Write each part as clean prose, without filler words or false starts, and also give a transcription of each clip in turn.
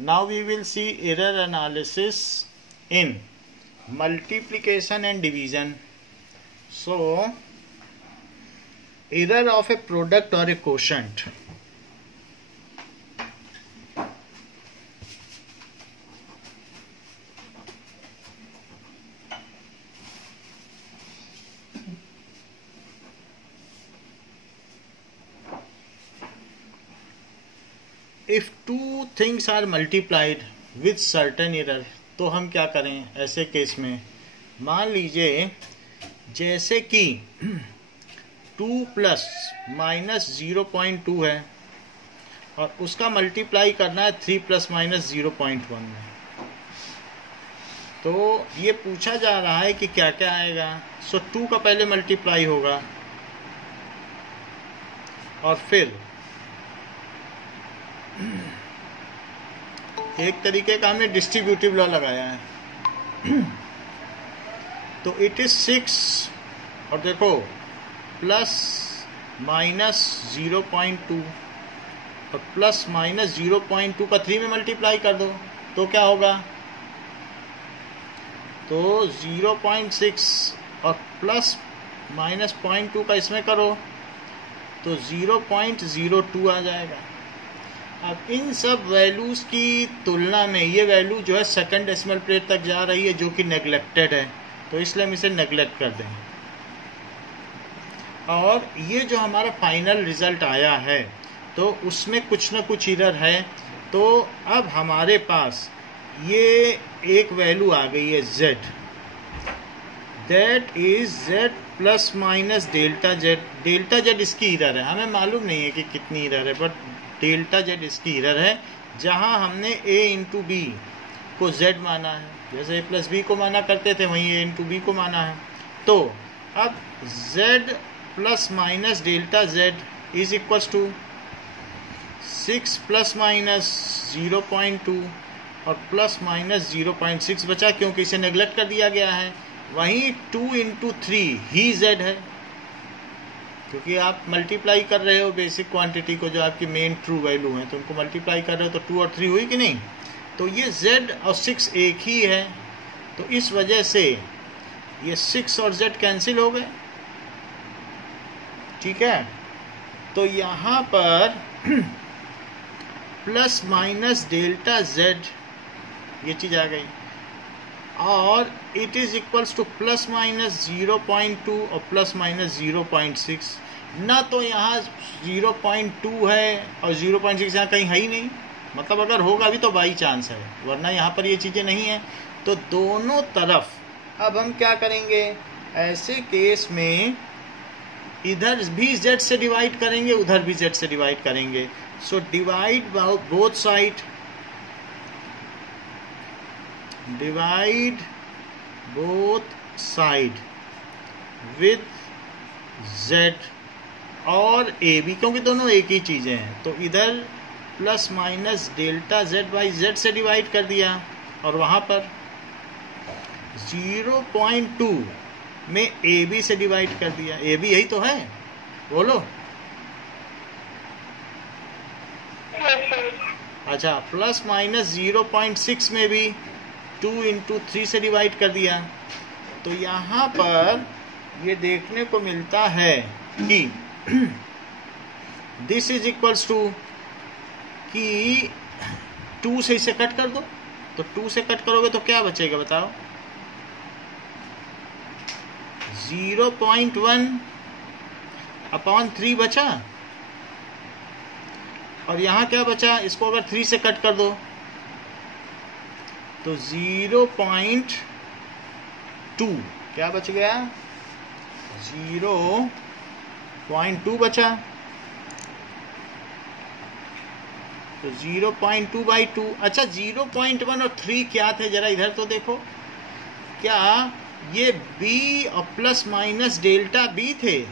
Now we will see error analysis in multiplication and division. So error of a product or a quotient. If two things are multiplied with certain error, तो हम क्या करें ऐसे case में? मान लीजिए जैसे कि 2 प्लस माइनस 0.2 है और उसका मल्टीप्लाई करना है 3 प्लस माइनस 0.1 में। तो ये पूछा जा रहा है कि क्या क्या आएगा। सो 2 का पहले मल्टीप्लाई होगा और फिर एक तरीके का हमने डिस्ट्रीब्यूटिव लॉ लगाया है। तो इट इज 6 और देखो प्लस माइनस 0.2 और प्लस माइनस 0.2 का 3 में मल्टीप्लाई कर दो तो क्या होगा? तो 0.6 और प्लस माइनस 0.2 का इसमें करो तो 0.02 आ जाएगा। अब इन सब वैल्यूज़ की तुलना में ये वैल्यू जो है सेकंड डेसिमल प्लेस तक जा रही है, जो कि नेग्लेक्टेड है, तो इसलिए हम इसे नेग्लेक्ट कर दें। और ये जो हमारा फाइनल रिजल्ट आया है तो उसमें कुछ ना कुछ एरर है। तो अब हमारे पास ये एक वैल्यू आ गई है z, that is z plus minus delta Z. Delta Z इसकी एरर है, हमें मालूम नहीं है कि कितनी एरर है, बट डेल्टा जेड इसकी एरर है। जहां हमने a इंटू बी को z माना है, जैसे a प्लस बी को माना करते थे वहीं a इंटू बी को माना है। तो अब z plus minus delta z is equal to 6 plus minus 0.2 और प्लस माइनस 0.6 बचा, क्योंकि इसे नेग्लेक्ट कर दिया गया है। वहीं 2 इंटू 3 ही z है, क्योंकि आप मल्टीप्लाई कर रहे हो बेसिक क्वांटिटी को, जो आपकी मेन ट्रू वैल्यू है, तो उनको मल्टीप्लाई कर रहे हो तो 2 और 3 हुई कि नहीं? तो ये z और 6 एक ही है, तो इस वजह से ये 6 और z कैंसिल हो गए। ठीक है, तो यहाँ पर प्लस माइनस डेल्टा z ये चीज आ गई, और it is equals to plus minus 0.2 और प्लस माइनस 0.6। ना तो यहाँ 0.2 है और 0.6 यहाँ कहीं है ही नहीं, मतलब अगर होगा भी तो बाई चांस है, वरना यहाँ पर ये चीज़ें नहीं हैं। तो दोनों तरफ अब हम क्या करेंगे ऐसे केस में? इधर भी z से डिवाइड करेंगे, उधर भी z से डिवाइड करेंगे। So divide both side, divide both side with z और a भी, क्योंकि दोनों एक ही चीज़ें हैं। तो इधर plus minus delta z by z से डिवाइड कर दिया और वहाँ पर 0.2 में ab से डिवाइड कर दिया। ab यही तो है, बोलो। अच्छा, प्लस माइनस 0.6 में भी 2 इंटू 3 से डिवाइड कर दिया। तो यहाँ पर ये देखने को मिलता है कि दिस इज इक्वल्स टू कि 2 से इसे कट कर दो, तो 2 से कट करोगे तो क्या बचेगा बताओ? 0.1 अपॉन 3 बचा, और यहाँ क्या बचा? इसको अगर 3 से कट कर दो तो 0.2 क्या बच गया? 0.2 बचा। तो 0.2 बाई 2। अच्छा, 0.1 और 3 क्या थे जरा इधर तो देखो। क्या ये b और प्लस माइनस डेल्टा b थे,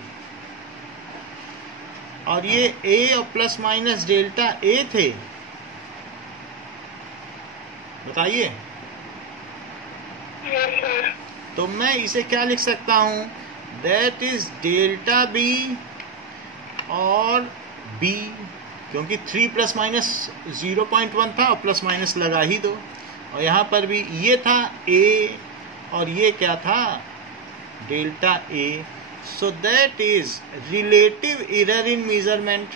और ये a और प्लस माइनस डेल्टा a थे? बताइए। तो मैं इसे क्या लिख सकता हूं? दैट इज डेल्टा b और b क्योंकि 3 प्लस माइनस 0.1 था और प्लस माइनस लगा ही दो। और यहाँ पर भी ये था ए और ये क्या था, delta A. So that is relative error in measurement.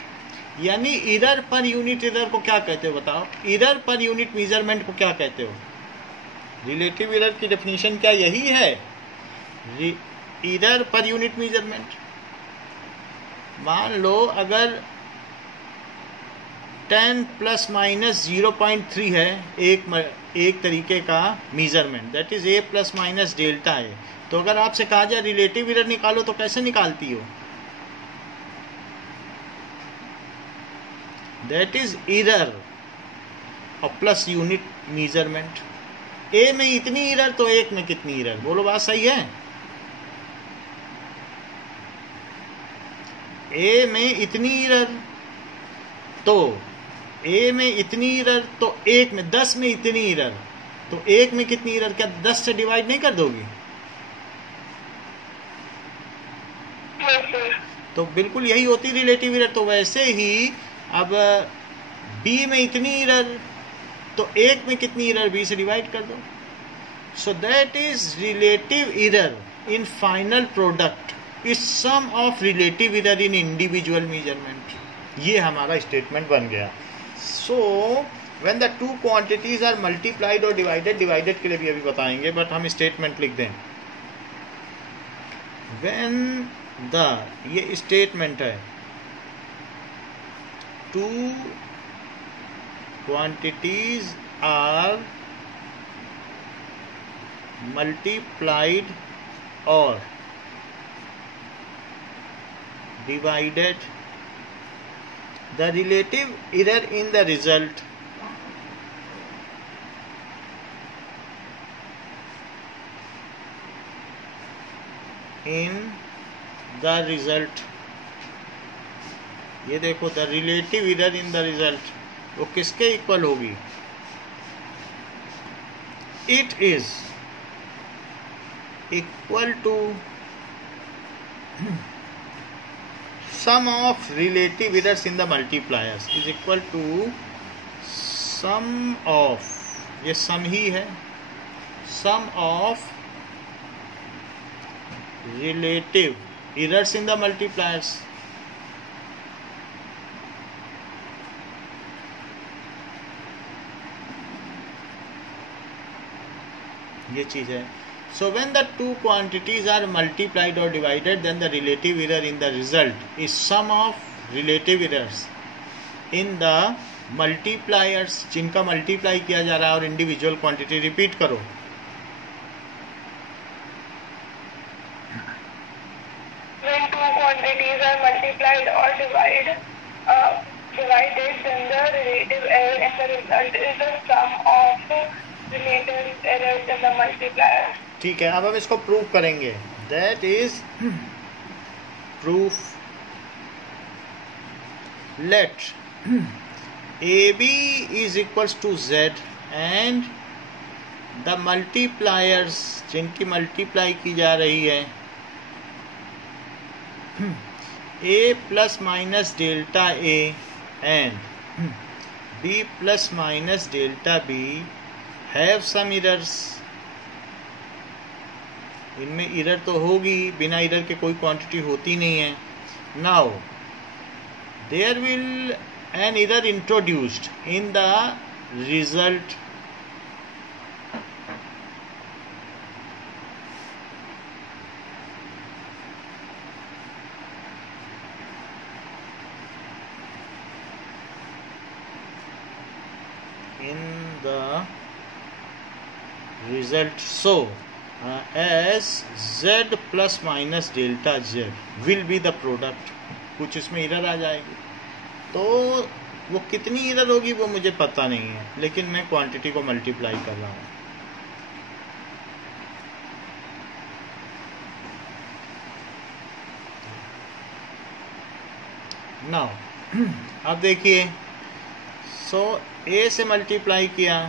यानी एरर पर यूनिट एरर को क्या कहते हो बताओ, एरर पर यूनिट मेजरमेंट को क्या कहते हो? रिलेटिव एरर की डेफिनेशन क्या यही है, एरर पर यूनिट मेजरमेंट। मान लो अगर 10 प्लस माइनस 0.3 है एक तरीके का measurement, that is a plus minus delta है। तो अगर आपसे कहा जाए रिलेटिव एरर निकालो तो कैसे निकालती हो? दैट इज एरर और प्लस यूनिट मेजरमेंट। ए में इतनी एरर तो एक में कितनी एरर, बोलो बात सही है? ए में इतनी एरर तो ए में इतनी एरर तो एक में 10 में इतनी एरर तो एक में कितनी एरर, क्या 10 से डिवाइड नहीं कर दोगी? तो बिल्कुल यही होती रिलेटिव एरर। तो वैसे ही अब बी में इतनी एरर तो एक में कितनी एरर, बी से डिवाइड कर दो। So that is relative error in final product is sum of relative error in individual measurement. ये हमारा स्टेटमेंट बन गया। So when the two quantities are multiplied और डिवाइडेड, डिवाइडेड के लिए भी अभी बताएंगे बट हम स्टेटमेंट लिख दें। व्हेन द, ये स्टेटमेंट है, टू क्वांटिटीज आर मल्टीप्लाइड और divided, the relative error in the result ये देखो, the relative error in the result वो किसके इक्वल होगी? It is equal to sum of relative errors in the multipliers is equal to sum of, ये sum ही है, sum of relative errors in the multipliers। ये चीज है। So when the two quantities are multiplied or divided, then the relative error in the result is sum of relative errors in the multipliers, जिनका multiply किया जा रहा है, और individual quantity. Repeat करो। When two quantities are multiplied or divided, then the relative error in the result is the sum of relative errors in the multiplier। ठीक है, अब हम इसको प्रूव करेंगे। That is proof. Let A B is equals to Z and the multipliers, जिनकी multiply की जा रही है, A plus minus delta A and B plus minus delta B have some errors. इनमें एरर तो होगी, बिना एरर के कोई क्वांटिटी होती नहीं है। Now there will an error introduced in the result so as z plus minus delta z will be the product। कुछ इसमें एरर आ जाएगी, तो वो कितनी एरर होगी वो मुझे पता नहीं है, लेकिन मैं क्वांटिटी को मल्टीप्लाई कर रहा हूँ। नाउ अब देखिए, सो a से मल्टीप्लाई किया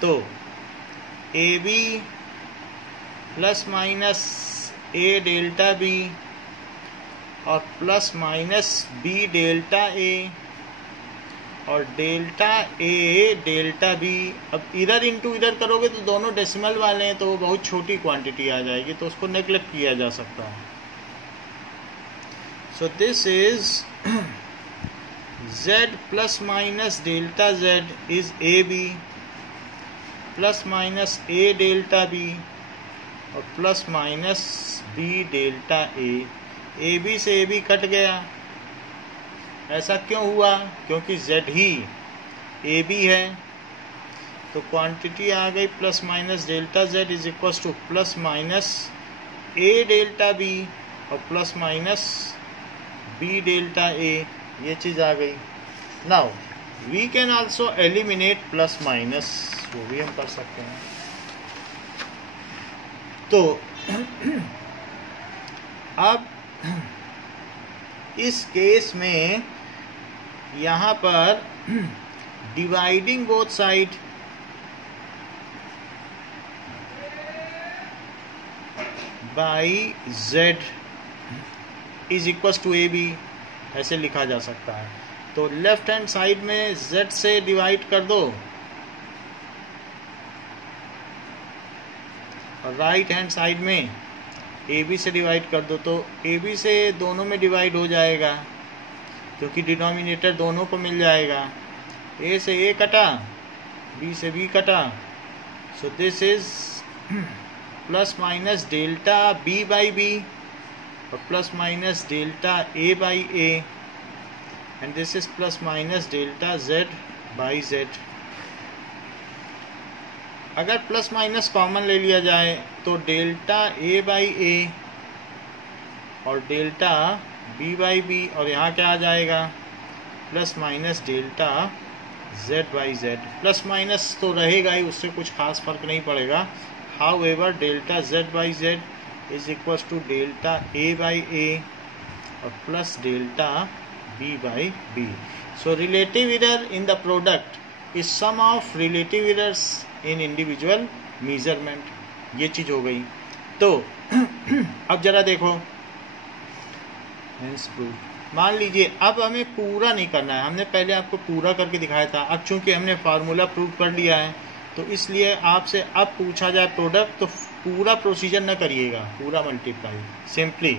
तो A B plus minus A delta B और plus minus B delta A और डेल्टा ए डेल्टा बी। अब इधर इंटू इधर करोगे तो दोनों डेसिमल वाले हैं, तो वो बहुत छोटी क्वांटिटी आ जाएगी, तो उसको नेग्लेक्ट किया जा सकता है। So this is z plus minus delta z is A B plus minus A delta B और plus minus B delta A B से ए बी कट गया। ऐसा क्यों हुआ? क्योंकि z ही ए बी है, तो क्वांटिटी आ गई plus minus delta z is equal to plus minus A delta B और plus minus B delta A, ये चीज़ आ गई। Now we can also eliminate plus minus, वो भी हम कर सकते हैं। तो अब इस केस में यहाँ पर dividing both side by z is equal to A B, ऐसे लिखा जा सकता है। तो लेफ्ट हैंड साइड में z से डिवाइड कर दो और राइट हैंड साइड में ए बी से डिवाइड कर दो, तो ए बी से दोनों में डिवाइड हो जाएगा क्योंकि डिनोमिनेटर दोनों को मिल जाएगा। ए से ए कटा, बी से बी कटा, so this is plus minus delta B by B और plus minus delta A by A and this is plus minus delta Z by Z. अगर प्लस माइनस कॉमन ले लिया जाए तो डेल्टा ए बाई ए और delta B by B, और यहाँ क्या आ जाएगा plus minus delta Z by Z. Plus minus तो रहेगा ही, उससे कुछ खास फर्क नहीं पड़ेगा। However delta Z by Z is equal to delta A by ए और plus delta B by B. So relative error in the product is sum of relative errors in individual measurement. ये चीज़ हो गई। तो अब जरा देखो, मान लीजिए अब हमें पूरा नहीं करना है, हमने पहले आपको पूरा करके दिखाया था। अब चूंकि हमने फार्मूला प्रूव कर लिया है तो इसलिए आपसे अब पूछा जाए प्रोडक्ट तो पूरा प्रोसीजर न करिएगा, पूरा मल्टीप्लाई। सिंपली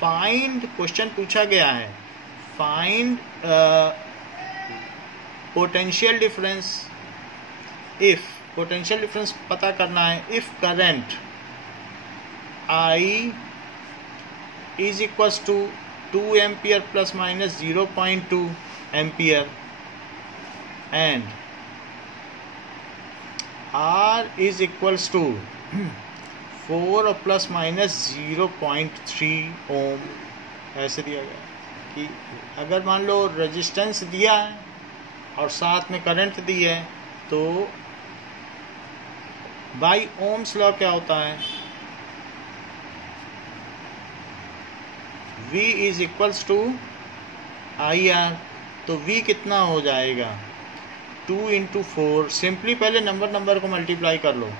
फाइंड, क्वेश्चन पूछा गया है find potential difference, if potential difference पता करना है if current I is equals to 2 ampere plus minus 0.2 ampere and R is equals to 4 और प्लस माइनस 0.3 ओम। ऐसे दिया गया कि अगर मान लो रेजिस्टेंस दिया है और साथ में करंट दी है तो बाई ओम्स लॉ क्या होता है, V is equals to I R. तो V कितना हो जाएगा 2 इंटू 4। सिंपली पहले नंबर को मल्टीप्लाई कर लो।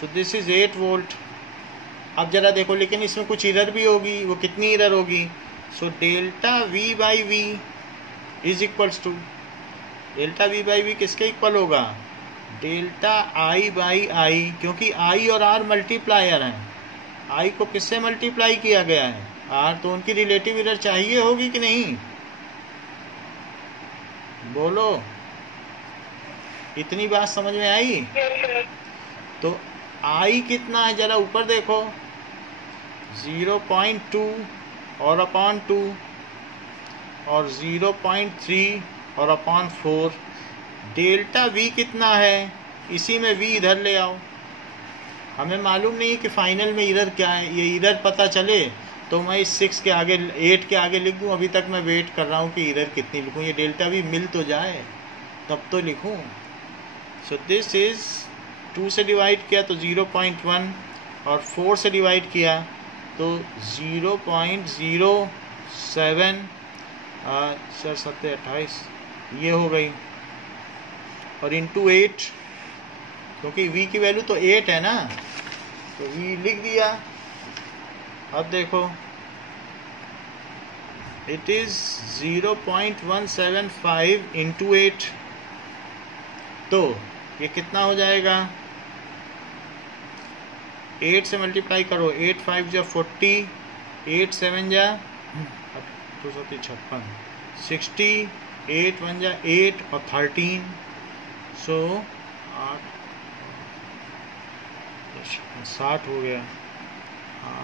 So this is 8 volt. अब जरा देखो, लेकिन इसमें कुछ एरर भी होगी, वो कितनी एरर होगी। So delta V by V is equals to, delta V by V किसके इक्वल होगा, डेल्टा I बाई आई, क्योंकि I और R मल्टीप्लायर हैं। I को किससे मल्टीप्लाई किया गया है, R, तो उनकी रिलेटिव एरर चाहिए होगी कि नहीं, बोलो। इतनी बात समझ में आई। तो I कितना है जरा ऊपर देखो, 0.2 और अपॉन 2 और 0.3 और अपॉन 4। डेल्टा V कितना है, इसी में V इधर ले आओ। हमें मालूम नहीं है कि फाइनल में इधर क्या है, ये इधर पता चले तो मैं इस 6 के आगे 8 के आगे लिख दूं। अभी तक मैं वेट कर रहा हूँ कि इधर कितनी लिखूँ, ये डेल्टा V मिल तो जाए तब तो लिखूँ। सो दिस इज 2 से डिवाइड किया तो 0.1 और 4 से डिवाइड किया तो 0.07 7 28 ये हो गई, और इंटू 8, क्योंकि V की वैल्यू तो 8 है ना, तो v लिख दिया। अब देखो इट इज 0.175 इंटू 8, तो ये कितना हो जाएगा? 8 से मल्टीप्लाई करो, 8 5 जा 40, 8 7 जा 56, 60, 8 1 जा 8 और 13, सो 60 हो गया,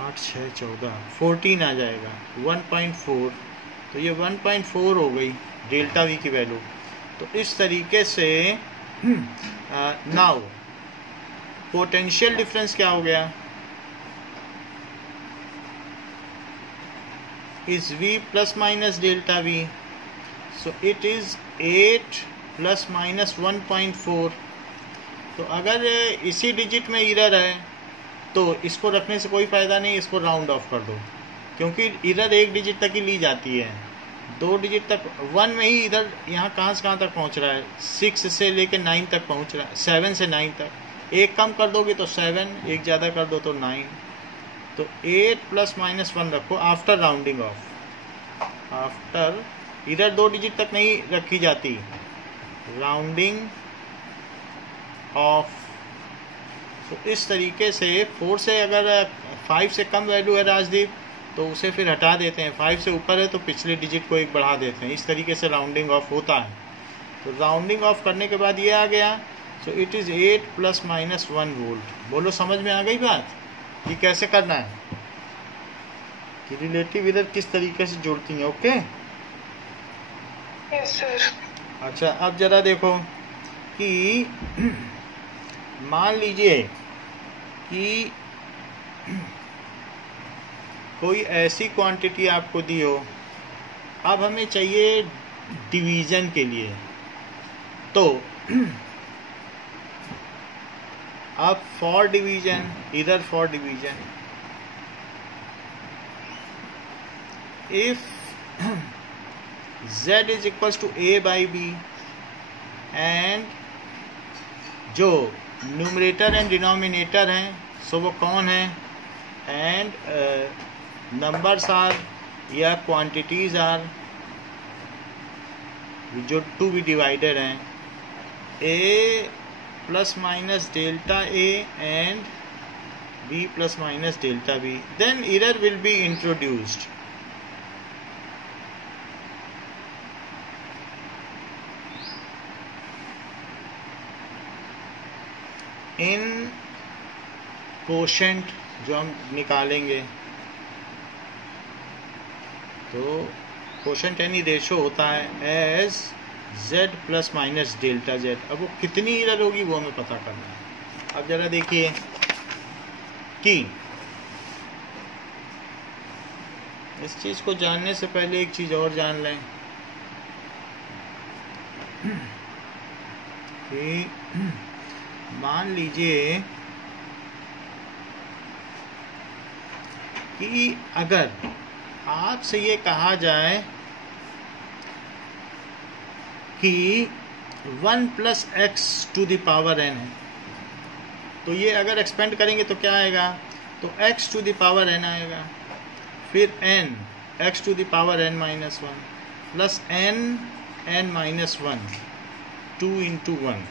8 6 14, 14 आ जाएगा, 1.4। तो ये 1.4 हो गई डेल्टा वी की वैल्यू। तो इस तरीके से नाउ पोटेंशियल डिफरेंस क्या हो गया? Is v plus minus delta we, so it is 8 plus minus 1.4। तो अगर इसी डिजिट में एरर है तो इसको रखने से कोई फ़ायदा नहीं, इसको राउंड ऑफ कर दो, क्योंकि एरर एक डिजिट तक ही ली जाती है, 2 डिजिट तक 1 में ही इधर यहाँ कहाँ से कहाँ तक पहुँच रहा है, 6 से लेके 9 तक पहुँच रहा है, 7 से 9 तक। एक कम कर दोगे तो 7, एक ज़्यादा कर दो तो 9। तो 8 प्लस माइनस 1 रखो आफ्टर राउंडिंग ऑफ। आफ्टर इधर 2 डिजिट तक नहीं रखी जाती, राउंडिंग ऑफ। तो इस तरीके से 4 से अगर 5 से कम वैल्यू है राजदीप तो उसे फिर हटा देते हैं, 5 से ऊपर है तो पिछले डिजिट को एक बढ़ा देते हैं। इस तरीके से राउंडिंग ऑफ होता है। तो राउंडिंग ऑफ करने के बाद ये आ गया, सो it is 8 plus minus 1 volt. बोलो समझ में आ गई बात कि कैसे करना है, कि रिलेटिव एरर किस तरीके से जोड़ती हैं। Okay yes sir. अच्छा अब जरा देखो कि मान लीजिए कि कोई ऐसी क्वांटिटी आपको दी हो, अब हमें चाहिए डिवीज़न के लिए। तो अब फॉर डिवीज़न, इधर for division if z is equals to a by B and जो न्यूमरेटर एंड डिनोमिनेटर हैं सो वो कौन है, एंड नंबर्स आर या क्वांटिटीज आर जो टू बी डिवाइडेड हैं, a plus minus delta a and b plus minus delta b, then error will be introduced. In quotient जो हम निकालेंगे, तो कोशेंट यानी रेशो होता है as z plus minus delta z। अब वो कितनी एरर होगी वो हमें पता करना है। अब जरा देखिए कि इस चीज़ को जानने से पहले एक चीज़ और जान लें कि मान लीजिए कि अगर आपसे ये कहा जाए कि 1 plus x to the power n है, तो ये अगर एक्सपेंड करेंगे तो क्या आएगा, तो x to the power n आएगा, फिर n x to the power n minus 1 plus n minus 1, 2 into 1।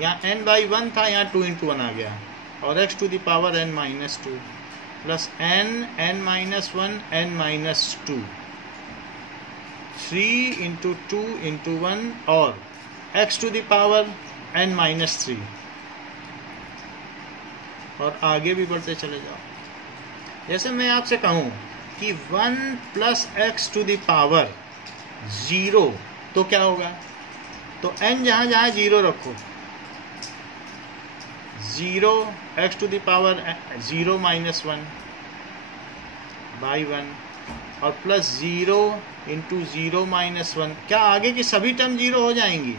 यहाँ n बाई 1 था, यहाँ 2 इंटू 1 आ गया, और x to the power n minus 2 plus n minus 1 n minus 2, 3 into 2 into 1 और x to the power n minus 3। और आगे भी बढ़ते चले जाओ। जैसे मैं आपसे कहूँ कि 1 plus x to the power 0 तो क्या होगा, तो n जहाँ जहाँ 0 रखो, 0 X to the power 0 minus 1 by 1 और प्लस 0 इंटू 0 माइनस 1। क्या आगे की सभी टर्म 0 हो जाएंगी,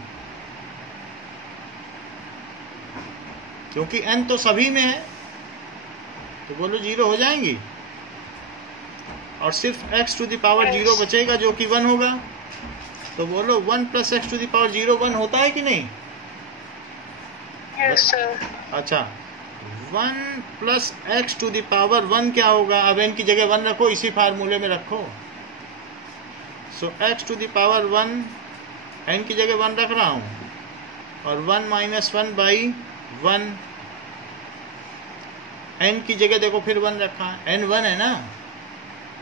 क्योंकि n तो सभी में है, तो बोलो 0 हो जाएंगी, और सिर्फ x टू द पावर 0 बचेगा जो कि 1 होगा। तो बोलो 1 plus x to the power 0 1 होता है कि नहीं? Yes sir. अच्छा 1 plus x to the power 1 क्या होगा? अब n की जगह 1 रखो, इसी फार्मूले में रखो। So x to the power 1, n की जगह 1 रख रहा हूँ, और 1 माइनस 1 बाई 1, n की जगह देखो फिर 1 रखा है, n 1 है ना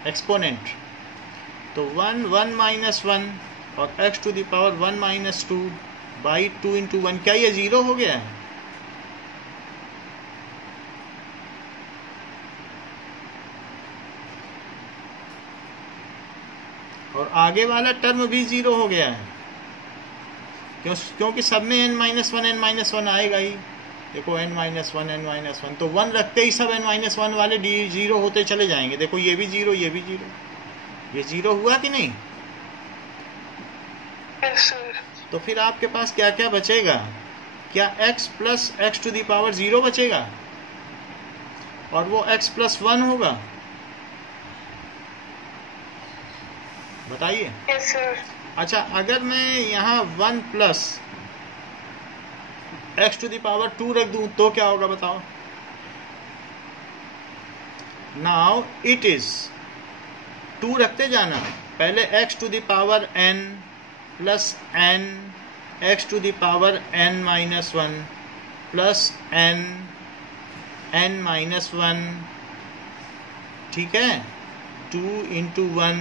एक्सपोनेंट, तो 1 माइनस 1 और x to the power 1 minus 2 by 2 into 1। क्या ये 0 हो गया है? और आगे वाला टर्म भी 0 हो गया है, क्योंकि सब में n-1 आएगा ही। देखो n-1 तो 1 रखते ही सब n-1 वाले 0 होते चले जाएंगे। देखो ये भी 0, ये भी 0, ये 0 हुआ कि नहीं? Yes, sir. तो फिर आपके पास क्या क्या बचेगा? क्या x plus x to the power 0 बचेगा, और वो x प्लस 1 होगा? बताइए। Yes, sir. अच्छा, अगर मैं यहाँ 1 plus x to the power 2 रख दूं तो क्या होगा बताओ? नाउ इट इज 2 रखते जाना, पहले x to the power n plus n x to the power n minus 1 plus n minus 1, ठीक है, 2 into 1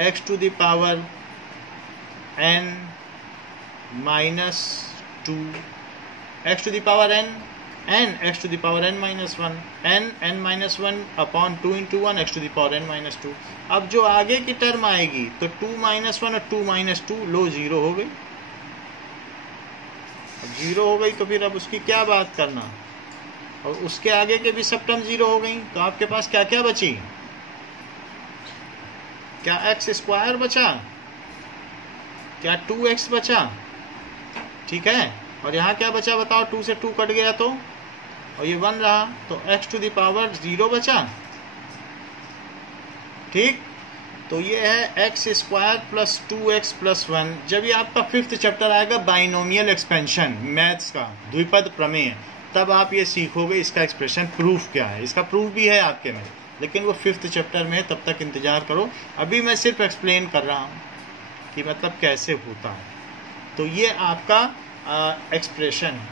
x to the power n minus 2, x to the power n x to the power n minus 1, n minus 1 upon 2 into 1 x to the power n minus 2। अब जो आगे की term आएगी तो 2 minus 1 और 2 minus 2, लो 0 हो गई। अब 0 हो गई तो फिर अब उसकी क्या बात करना, और उसके आगे के भी सब टर्म 0 हो गई। तो आपके पास क्या क्या बची? क्या एक्स स्क्वायर बचा, क्या 2x बचा, ठीक है, और यहाँ क्या बचा बताओ? 2 से 2 कट गया तो, और ये 1 रहा, तो x टू द पावर 0 बचा, ठीक। तो ये है x square plus 2x plus 1। जब ये आपका 5th चैप्टर आएगा बाइनोमियल एक्सपेंशन मैथ्स का द्विपद प्रमेय, तब आप ये सीखोगे इसका एक्सप्रेशन प्रूफ क्या है। इसका प्रूफ भी है आपके में, लेकिन वो 5th चैप्टर में है, तब तक इंतजार करो। अभी मैं सिर्फ एक्सप्लेन कर रहा हूँ कि मतलब कैसे होता है। तो ये आपका एक्सप्रेशन है,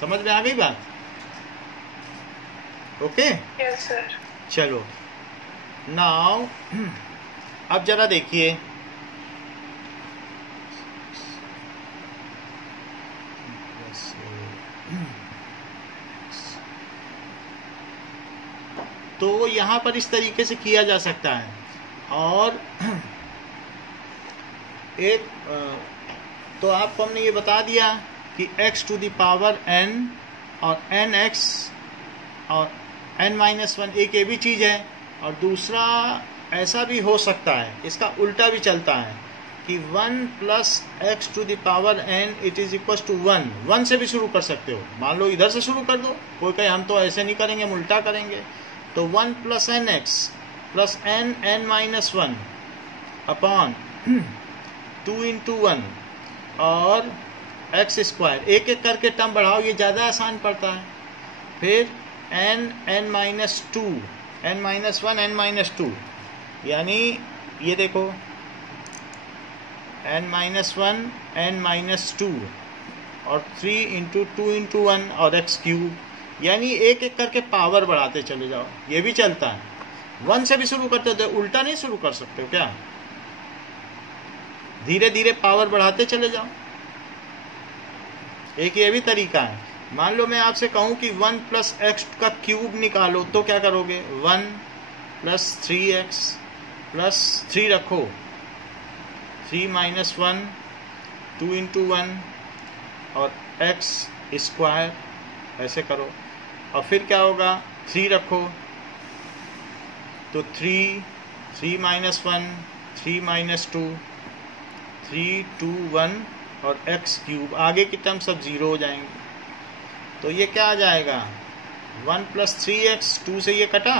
समझ में आ गई बात? Okay, Yes, sir. चलो नाउ अब जरा देखिए, तो यहाँ पर इस तरीके से किया जा सकता है। और एक तो आपको हमने ये बता दिया कि x to the power n और nx और n-1 एक ये भी चीज़ है, और दूसरा ऐसा भी हो सकता है, इसका उल्टा भी चलता है कि 1 plus x to the power n it is equal to 1 से भी शुरू कर सकते हो। मान लो इधर से शुरू कर दो, कोई कहे हम तो ऐसे नहीं करेंगे, हम उल्टा करेंगे। तो 1 plus n x plus n-1 upon 2 into 1 और एक्स स्क्वायर, एक एक करके टर्म बढ़ाओ, ये ज़्यादा आसान पड़ता है। फिर n-2, n-1 n-2, यानी ये देखो n-1 n-2 और 3 इंटू 2 इंटू 1 और एक्स क्यूब, यानी एक एक करके पावर बढ़ाते चले जाओ। ये भी चलता है, 1 से भी शुरू करते हो, उल्टा नहीं शुरू कर सकते हो क्या? धीरे धीरे पावर बढ़ाते चले जाओ। एक ये भी तरीका है। मान लो मैं आपसे कहूं कि 1 प्लस एक्स का क्यूब निकालो, तो क्या करोगे? 1 प्लस 3x प्लस 3 रखो, 3 माइनस 1, 2 इंटू 1 और एक्स स्क्वायर, ऐसे करो। और फिर क्या होगा? 3 रखो तो 3 माइनस 1, 3 माइनस 2, 3 2 1 और एक्स क्यूब, आगे की टर्म सब 0 हो जाएंगे। तो ये क्या आ जाएगा? 1 प्लस 3x, 2 से ये कटा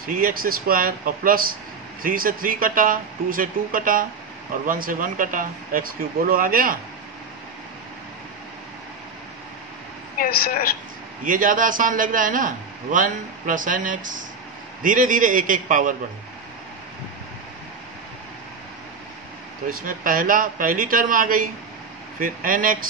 3x स्क्वायर, और प्लस 3 से 3 कटा, 2 से 2 कटा और 1 से 1 कटा, एक्स क्यूब। बोलो आ गया? Yes, sir. ये ज़्यादा आसान लग रहा है ना, 1 + nx, धीरे धीरे एक एक पावर बढ़े। तो इसमें पहली टर्म आ गई, फिर nx,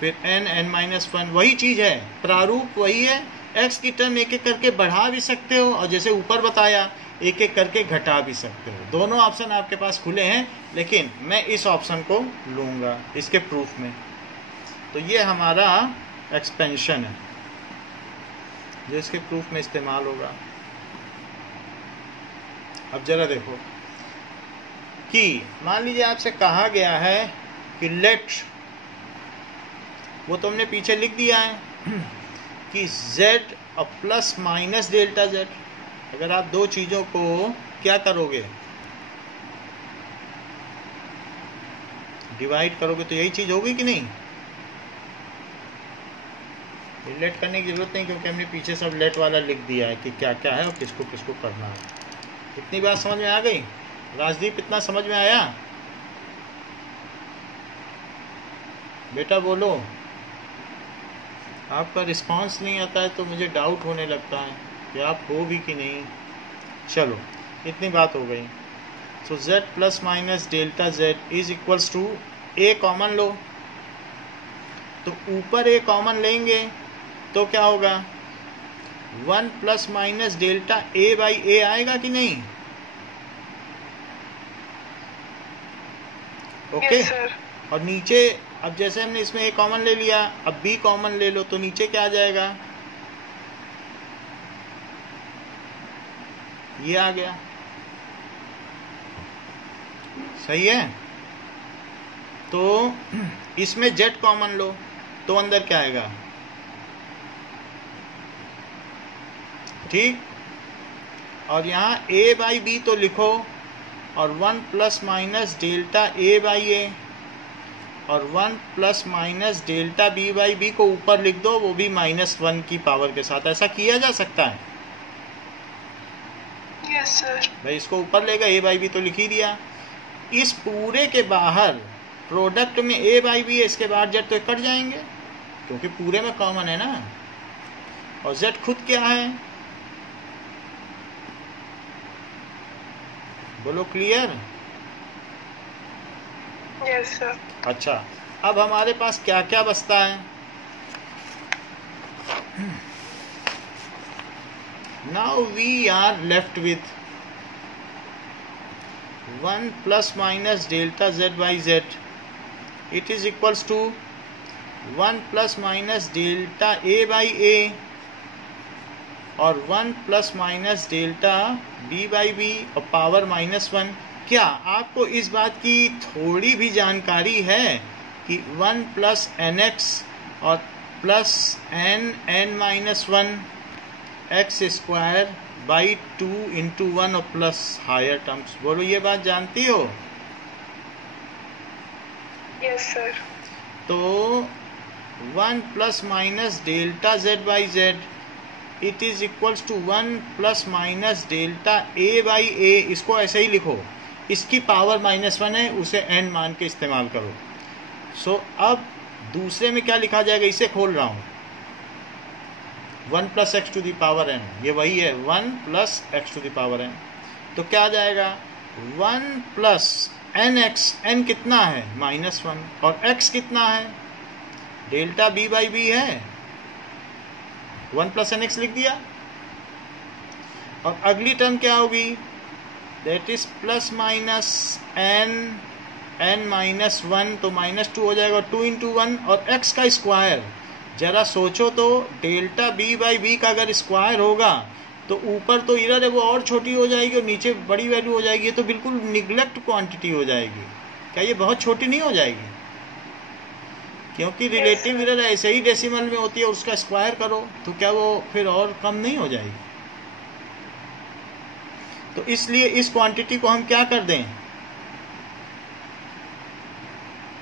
फिर n(n-1), वही चीज़ है, प्रारूप वही है। x की टर्म एक एक करके बढ़ा भी सकते हो, और जैसे ऊपर बताया एक एक करके घटा भी सकते हो। दोनों ऑप्शन आपके पास खुले हैं, लेकिन मैं इस ऑप्शन को लूँगा इसके प्रूफ में। तो ये हमारा एक्सपेंशन है जो इसके प्रूफ में इस्तेमाल होगा। अब जरा देखो कि मान लीजिए आपसे कहा गया है कि लेट, वो तो हमने पीछे लिख दिया है कि z ± Δz। अगर आप दो चीज़ों को क्या करोगे, डिवाइड करोगे, तो यही चीज़ होगी कि नहीं। लेट करने की जरूरत नहीं, क्योंकि हमने पीछे सब लेट वाला लिख दिया है कि क्या क्या है और किसको किसको करना है। इतनी बात समझ में आ गई? राजदीप, इतना समझ में आया? बेटा बोलो, आपका रिस्पांस नहीं आता है तो मुझे डाउट होने लगता है कि आप हो भी कि नहीं। चलो, इतनी बात हो गई। So z ± Δz is equals to a common लो, तो ऊपर a कॉमन लेंगे तो क्या होगा, 1 ± Δa/a आएगा कि नहीं? ओके। Yes, sir. और नीचे अब जैसे हमने इसमें a कॉमन ले लिया, अब b कॉमन ले लो, तो नीचे क्या आ जाएगा, ये आ गया। सही है। तो इसमें z कॉमन लो तो अंदर क्या आएगा, ठीक। और यहाँ a/b तो लिखो, और 1 ± Δa/a, और 1 ± Δb/b को ऊपर लिख दो, वो भी -1 की पावर के साथ। ऐसा किया जा सकता है? Yes, sir. भाई इसको ऊपर लेगा, a/b तो लिख ही दिया। इस पूरे के बाहर प्रोडक्ट में a/b है, इसके बाद z तो कट जाएंगे क्योंकि पूरे में कॉमन है ना। और z खुद क्या है, बोलो क्लियर? Yes, sir. अच्छा, अब हमारे पास क्या क्या बचता है। Now we are left with 1 ± Δz/z, it is equals to 1 ± Δa/a और 1 ± Δb/b और पावर -1। क्या आपको इस बात की थोड़ी भी जानकारी है कि 1 + nx और प्लस n(n-1) x²/2 × 1 और प्लस हायर टर्म्स? बोलो, ये बात जानती हो? Yes, sir. तो 1 ± Δz/z it is equals to 1 ± Δa/a। इसको ऐसे ही लिखो, इसकी पावर -1 है, उसे n मान के इस्तेमाल करो। सो अब दूसरे में क्या लिखा जाएगा, इसे खोल रहा हूँ, 1 + x⁴n, ये वही है 1 + x⁴n। तो क्या आ जाएगा, 1 + nx, n कितना है -1, और x कितना है, Δb/b है, 1 + nx लिख दिया। और अगली टर्म क्या होगी, दैट इज +-n(n-1), तो -2 हो जाएगा, 2 × 1 और x का स्क्वायर। जरा सोचो तो, Δb/b का अगर स्क्वायर होगा तो ऊपर तो इधर है वो और छोटी हो जाएगी और नीचे बड़ी वैल्यू हो जाएगी। ये तो बिल्कुल निगलेक्ट क्वांटिटी हो जाएगी। क्या ये बहुत छोटी नहीं हो जाएगी? क्योंकि रिलेटिव इधर ऐसे ही डेसिमल में होती है, उसका स्क्वायर करो तो क्या वो फिर और कम नहीं हो जाएगी? तो इसलिए इस क्वांटिटी को हम क्या कर दें,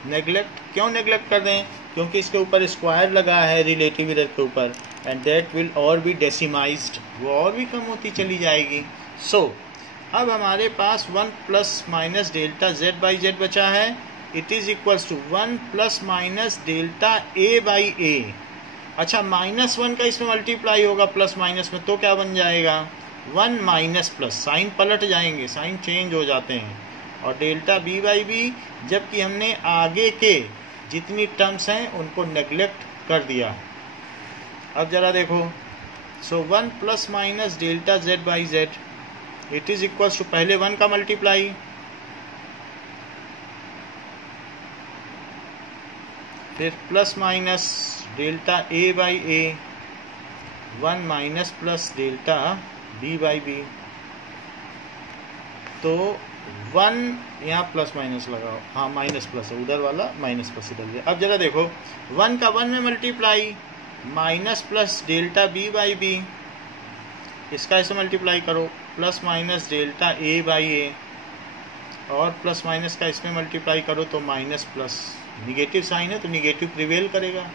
नेग्लेक्ट। क्यों नेग्लेक्ट कर दें? क्योंकि इसके ऊपर स्क्वायर लगा है रिलेटिव इधर के ऊपर, एंड दैट विल और बी डेसिमाइज्ड, वो और भी कम होती चली जाएगी। सो अब हमारे पास 1 ± Δz/z बचा है, it is equals to 1 ± Δa/a। अच्छा -1 का इसमें मल्टीप्लाई होगा प्लस माइनस में, तो क्या बन जाएगा 1 माइनस प्लस, साइन पलट जाएंगे, साइन चेंज हो जाते हैं। और डेल्टा बी बाई बी, जबकि हमने आगे के जितनी टर्म्स हैं उनको नेग्लेक्ट कर दिया। अब जरा देखो, so 1 plus minus delta Z by z it is equal to पहले 1 का मल्टीप्लाई, फिर plus minus delta A by a, 1 minus plus delta B by b. तो 1 यहाँ प्लस माइनस लगाओ, हाँ माइनस प्लस है, उधर वाला माइनस प्लस इधर गया। अब जरा देखो 1 का 1 में multiply, minus plus delta B by B, इसका ऐसे मल्टीप्लाई करो, plus minus delta A by ए, और प्लस माइनस का इसमें मल्टीप्लाई करो तो माइनस प्लस, निगेटिव साइन है तो निगेटिव प्रिवेल करेगा।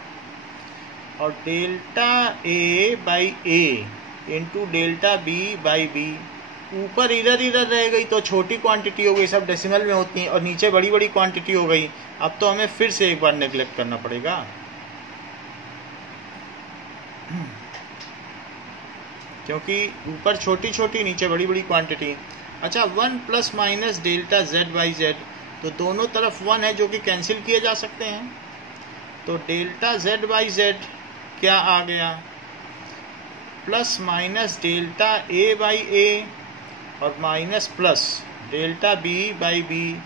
और delta A by a into delta B by b, ऊपर इधर इधर रह गई तो छोटी क्वांटिटी हो गई, सब डेसिमल में होती हैं, और नीचे बड़ी बड़ी क्वांटिटी हो गई। अब तो हमें फिर से एक बार नेग्लेक्ट करना पड़ेगा, क्योंकि ऊपर छोटी छोटी नीचे बड़ी बड़ी क्वांटिटी। अच्छा 1 plus minus delta Z by Z, तो दोनों तरफ 1 है जो कि कैंसिल किए जा सकते हैं। तो डेल्टा जेड बाई जेड क्या आ गया, plus minus delta A by ए और minus plus delta B by B.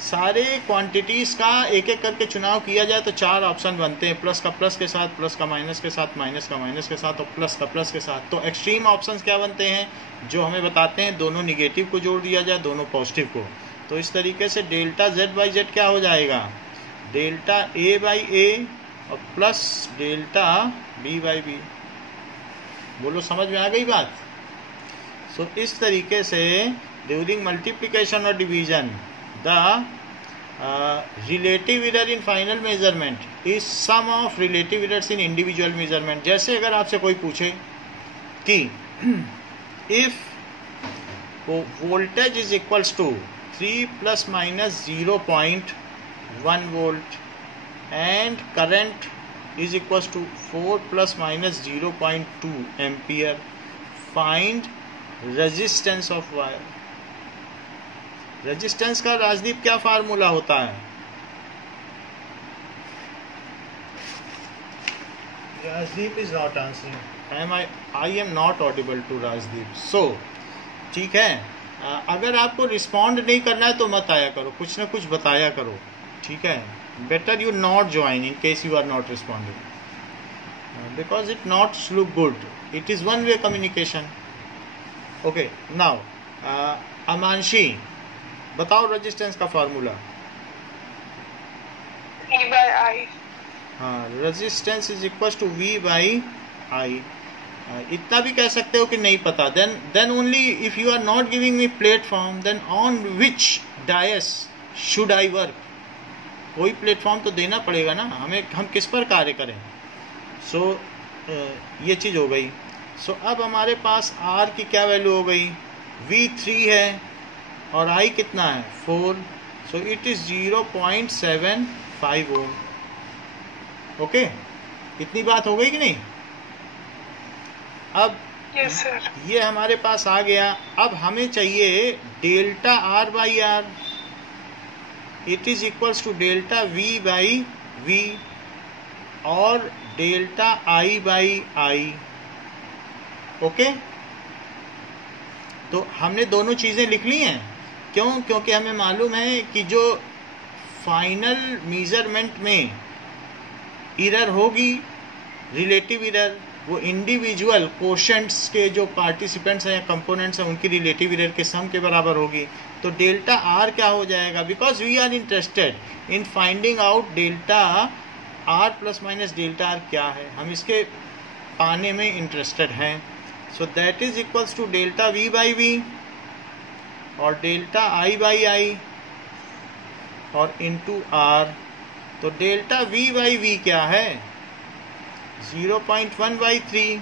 सारे क्वांटिटीज़ का एक एक करके चुनाव किया जाए तो 4 ऑप्शन बनते हैं, प्लस का प्लस के साथ, प्लस का माइनस के साथ, माइनस का माइनस के साथ और प्लस का प्लस के साथ। तो एक्सट्रीम ऑप्शंस क्या बनते हैं, जो हमें बताते हैं दोनों निगेटिव को जोड़ दिया जाए, दोनों पॉजिटिव को। तो इस तरीके से डेल्टा जेड बाई जेड क्या हो जाएगा, डेल्टा ए बाई ए और plus delta B by b. बोलो समझ में आ गई बात। सो इस तरीके से ड्यूरिंग मल्टीप्लिकेशन और division the relative error in final measurement is sum of relative errors in individual measurement. जैसे अगर आपसे कोई पूछे कि if voltage is equals to 3 plus minus 0.1 volt and current is equals to 4 plus minus 0.2 ampere, find resistance of wire। Resistance का राजदीप क्या formula होता है, Rajdeep is not answering, I am not audible to Rajdeep. So ठीक है, अगर आपको respond नहीं करना है तो मत आया करो, कुछ ना कुछ बताया करो, ठीक है। Better you not join in case you are not responding, because it not look good. It is one way communication. Okay, now Amanshi, बताओ रेजिस्टेंस का फार्मूला। V by I। हाँ, resistance is equal to V by I। इतना भी कह सकते हो कि नहीं पता, then only if you are not giving me platform, then on which dais should I work? कोई प्लेटफॉर्म तो देना पड़ेगा ना हमें, हम किस पर कार्य करें। सो ये चीज़ हो गई। सो अब हमारे पास R की क्या वैल्यू हो गई, V3 है और I कितना है 4, so it is 0.75 ohm. Okay, इतनी बात हो गई कि नहीं। अब यस सर, ये हमारे पास आ गया। अब हमें चाहिए delta R by R, it is equals to delta V by V और delta I by I। Okay, तो हमने दोनों चीज़ें लिख ली हैं। क्यों, क्योंकि हमें मालूम है कि जो फाइनल मेजरमेंट में एरर होगी, रिलेटिव एरर, वो इंडिविजुअल कोशेंट्स के जो पार्टिसिपेंट्स हैं या कंपोनेंट्स हैं उनकी रिलेटिव एरर के सम के बराबर होगी। तो डेल्टा R क्या हो जाएगा, because we are interested in finding out delta R plus minus delta R क्या है, हम इसके पाने में इंटरेस्टेड हैं। So that is equals to delta V by V और डेल्टा I बाई I और इनटू R। तो डेल्टा V बाई V क्या है 0.1/3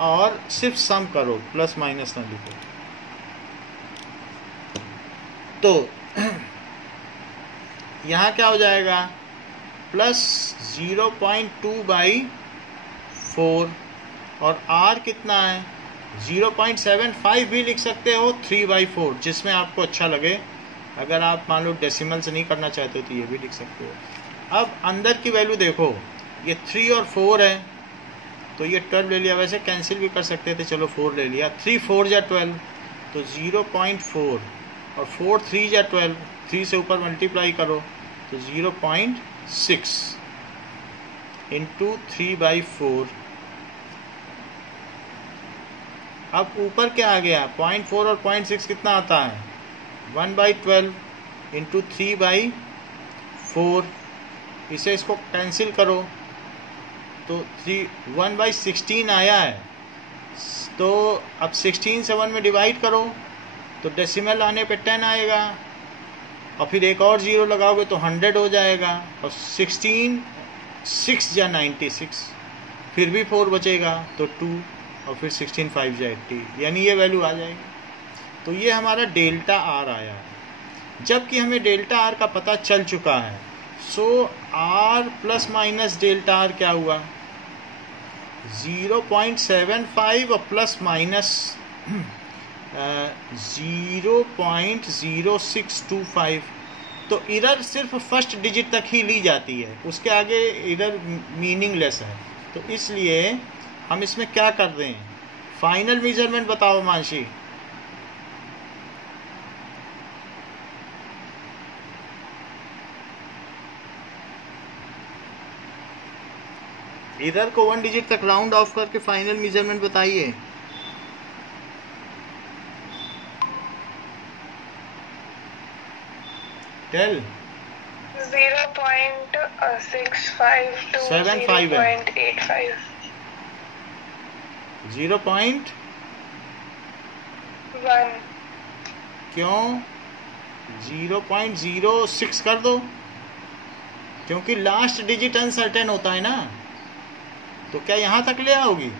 और सिर्फ सम करो, प्लस माइनस ना लिखो। तो यहाँ क्या हो जाएगा, प्लस 0.2/3 4 और R कितना है 0.75 भी लिख सकते हो 3/4, जिसमें आपको अच्छा लगे। अगर आप मान लो डेसिमल से नहीं करना चाहते हो तो ये भी लिख सकते हो। अब अंदर की वैल्यू देखो, ये 3 और 4 है तो ये 12 ले लिया, वैसे कैंसिल भी कर सकते थे, चलो 4 ले लिया। 3 4 जा 12 तो 0.4 और 4 3 जा 12, 3 से ऊपर मल्टीप्लाई करो तो 0.6 इंटू 3/4। अब ऊपर क्या आ गया 0.4 और 0.6 कितना आता है 1/12 इंटू 3/4। इसे इसको कैंसिल करो तो 1/16 आया है। तो अब 16 से 1 में डिवाइड करो तो डेसिमल आने पे 10 आएगा और फिर एक और 0 लगाओगे तो 100 हो जाएगा। और 16 6 या 96, फिर भी 4 बचेगा तो 2 और फिर 16 5 या 80, यानी ये वैल्यू आ जाएगी। तो ये हमारा डेल्टा आर आया है। जबकि हमें डेल्टा आर का पता चल चुका है, so R plus minus delta R क्या हुआ 0.75 और प्लस माइनस 0.0625। तो इरर सिर्फ फर्स्ट डिजिट तक ही ली जाती है, उसके आगे इरर मीनिंगलेस है। तो इसलिए हम इसमें क्या कर रहे हैं, फाइनल मेजरमेंट बताओ मानसी। इधर को 1 डिजिट तक राउंड ऑफ करके फाइनल मेजरमेंट बताइए। टेल 0.65 to 0.75 है। 0.85 0.1 क्यों 0.06 कर दो, क्योंकि लास्ट डिजिट अनसर्टेन होता है ना। तो क्या यहां तक ले आओगी,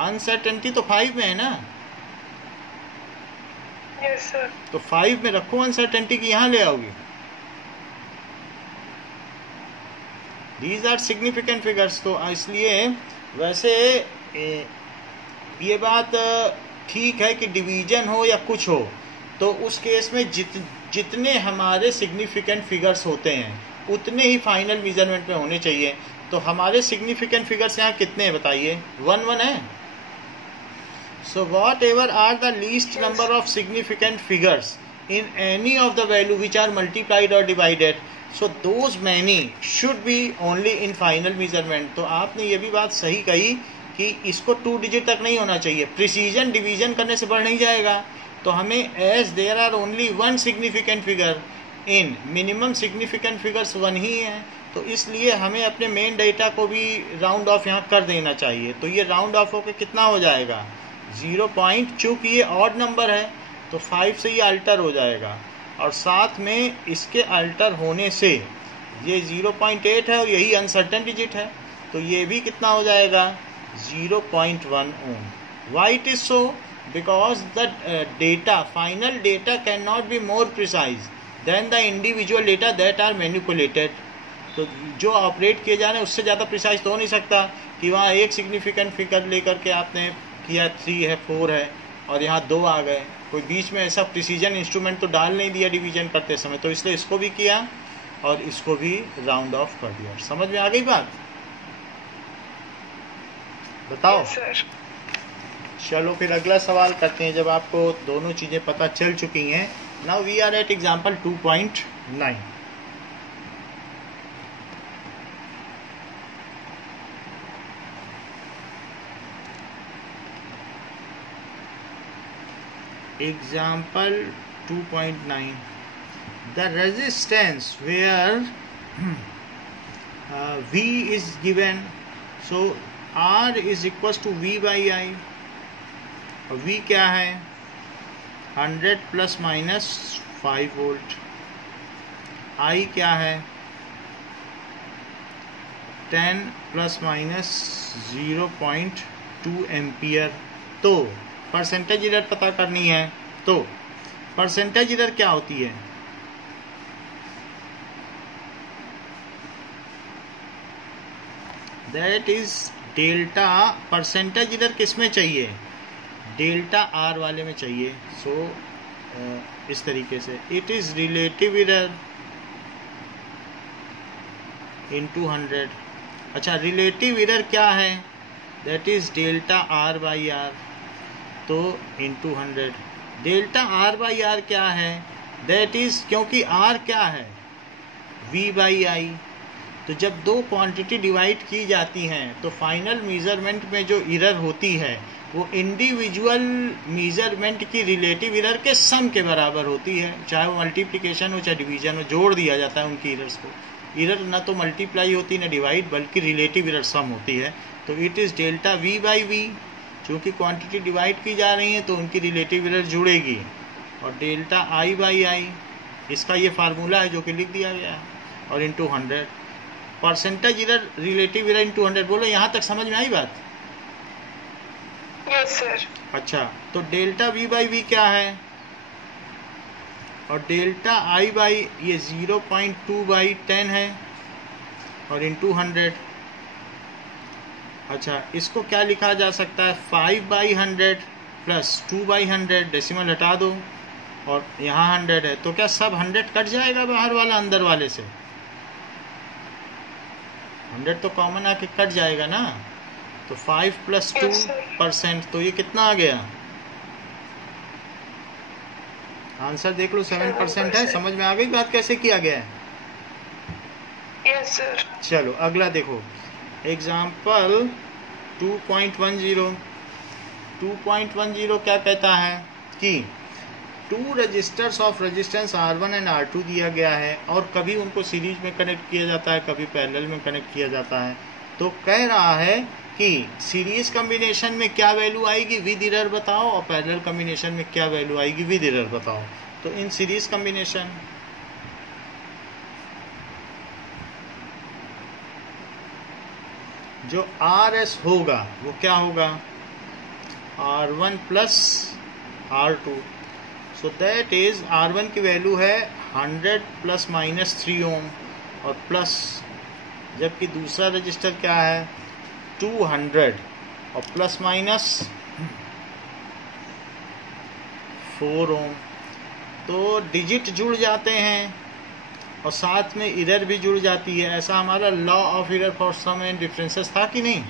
अनसर्टेनिटी तो 5 में है ना। Yes, sir. तो 5 में रखो अनसर्टेनिटी की, यहां ले आओगी। These are significant figures. तो इसलिए वैसे ये बात ठीक है कि डिवीजन हो या कुछ हो, तो उस केस में जितने हमारे सिग्निफिकेंट फिगर्स होते हैं उतने ही फाइनल मेजरमेंट में होने चाहिए। तो हमारे सिग्निफिकेंट फिगर्स यहाँ कितने हैं बताइए, 1 है। So whatever are the least number of significant figures in any of the value which are multiplied और divided, so those many should be only in final measurement. तो आपने ये भी बात सही कही कि इसको 2 डिजिट तक नहीं होना चाहिए, प्रिसीजन डिवीजन करने से बढ़ नहीं जाएगा। तो हमें as there are only 1 significant figure in minimum significant figures 1 ही है, तो इसलिए हमें अपने मेन डेटा को भी राउंड ऑफ यहाँ कर देना चाहिए। तो ये राउंड ऑफ होकर कितना हो जाएगा 0. चूँकि ये ऑड नंबर है तो 5 से ये अल्टर हो जाएगा, और साथ में इसके अल्टर होने से ये 0.8 है और यही अनसर्टेन डिजिट है, तो ये भी कितना हो जाएगा 0.1 ohm. Why it is so, because the data final data can not be more precise than the individual data that are manipulated. तो जो ऑपरेट किए जा रहे हैं उससे ज़्यादा प्रिसाइज तो हो नहीं सकता कि वहाँ एक सिग्निफिकेंट फिगर लेकर के आपने किया 3 है 4 है और यहाँ 2 आ गए, कोई बीच में ऐसा प्रिसीजन इंस्ट्रूमेंट तो डाल नहीं दिया डिवीजन करते समय। तो इसलिए इसको भी किया और इसको भी राउंड ऑफ कर दिया। समझ में आ गई बात, बताओ। Yes, sir. चलो फिर अगला सवाल करते हैं, जब आपको दोनों चीज़ें पता चल चुकी हैं। Now we are at example 2.9। Example 2.9. The resistance where V is given, so R is equals to V by I, और V क्या है 100 प्लस माइनस 5 वोल्ट। I क्या है 10 प्लस माइनस 0.2 एम्पियर। तो परसेंटेज इधर पता करनी है, तो परसेंटेज इधर क्या होती है दैट इज डेल्टा परसेंटेज इधर किस में चाहिए, डेल्टा आर वाले में चाहिए। सो इस तरीके से it is relative error into 100। अच्छा रिलेटिव एरर क्या है, that is delta R by R, तो into 100। Delta R by R क्या है, दैट इज, क्योंकि आर क्या है वी बाई आई, तो जब दो क्वांटिटी डिवाइड की जाती हैं तो फाइनल मेजरमेंट में जो एरर होती है वो इंडिविजुअल मेजरमेंट की रिलेटिव एरर के सम के बराबर होती है, चाहे वो मल्टीप्लिकेशन हो चाहे डिवीजन हो, जोड़ दिया जाता है उनकी एरर्स को। एरर ना तो मल्टीप्लाई होती ना डिवाइड, बल्कि रिलेटिव एरर सम होती है। तो it is delta V by V, चूँकि क्वांटिटी डिवाइड की जा रही है तो उनकी रिलेटिव एरर जुड़ेगी, और डेल्टा आई बाई आई, इसका ये फार्मूला है जो कि लिख दिया गया है, और into 100। Percentage error relative error into 100। बोलो यहाँ तक समझ में आई बात? Yes sir. अच्छा, तो डेल्टा वी बाई वी क्या है, और डेल्टा आई बाई ये 0.2 बाई 10 है, और इंटू 100। अच्छा, इसको क्या लिखा जा सकता है, 5 बाई 100 प्लस 2 बाई 100, डेसिमल हटा दो, और यहाँ 100 है, तो क्या सब 100 कट जाएगा बाहर वाला अंदर वाले से, 100 तो कॉमन आके कट जाएगा ना। तो 5 प्लस 2%, तो ये कितना आ गया, आंसर देख लो 7% है। समझ में आ गई बात कैसे किया गया है? Yes sir. चलो अगला देखो, एग्जाम्पल 2.10। 2.10 क्या कहता है कि 2 resistors of resistance R1 and R2 दिया गया है, और कभी उनको सीरीज में कनेक्ट किया जाता है, कभी पैरेलल में कनेक्ट किया जाता है। तो कह रहा है कि सीरीज कम्बिनेशन में क्या वैल्यू आएगी विद एरर बताओ, और पैरेलल कम्बिनेशन में क्या वैल्यू आएगी विद एरर बताओ। तो इन सीरीज कम्बिनेशन जो RS होगा वो क्या होगा, R1 plus R2। So that is R1 की वैल्यू है 100 प्लस माइनस 3 ओम, और प्लस, जबकि दूसरा रजिस्टर क्या है 200 और प्लस माइनस 4 ओम। तो डिजिट जुड़ जाते हैं और साथ में एरर भी जुड़ जाती है। ऐसा हमारा law of error for sum and differences था कि नहीं।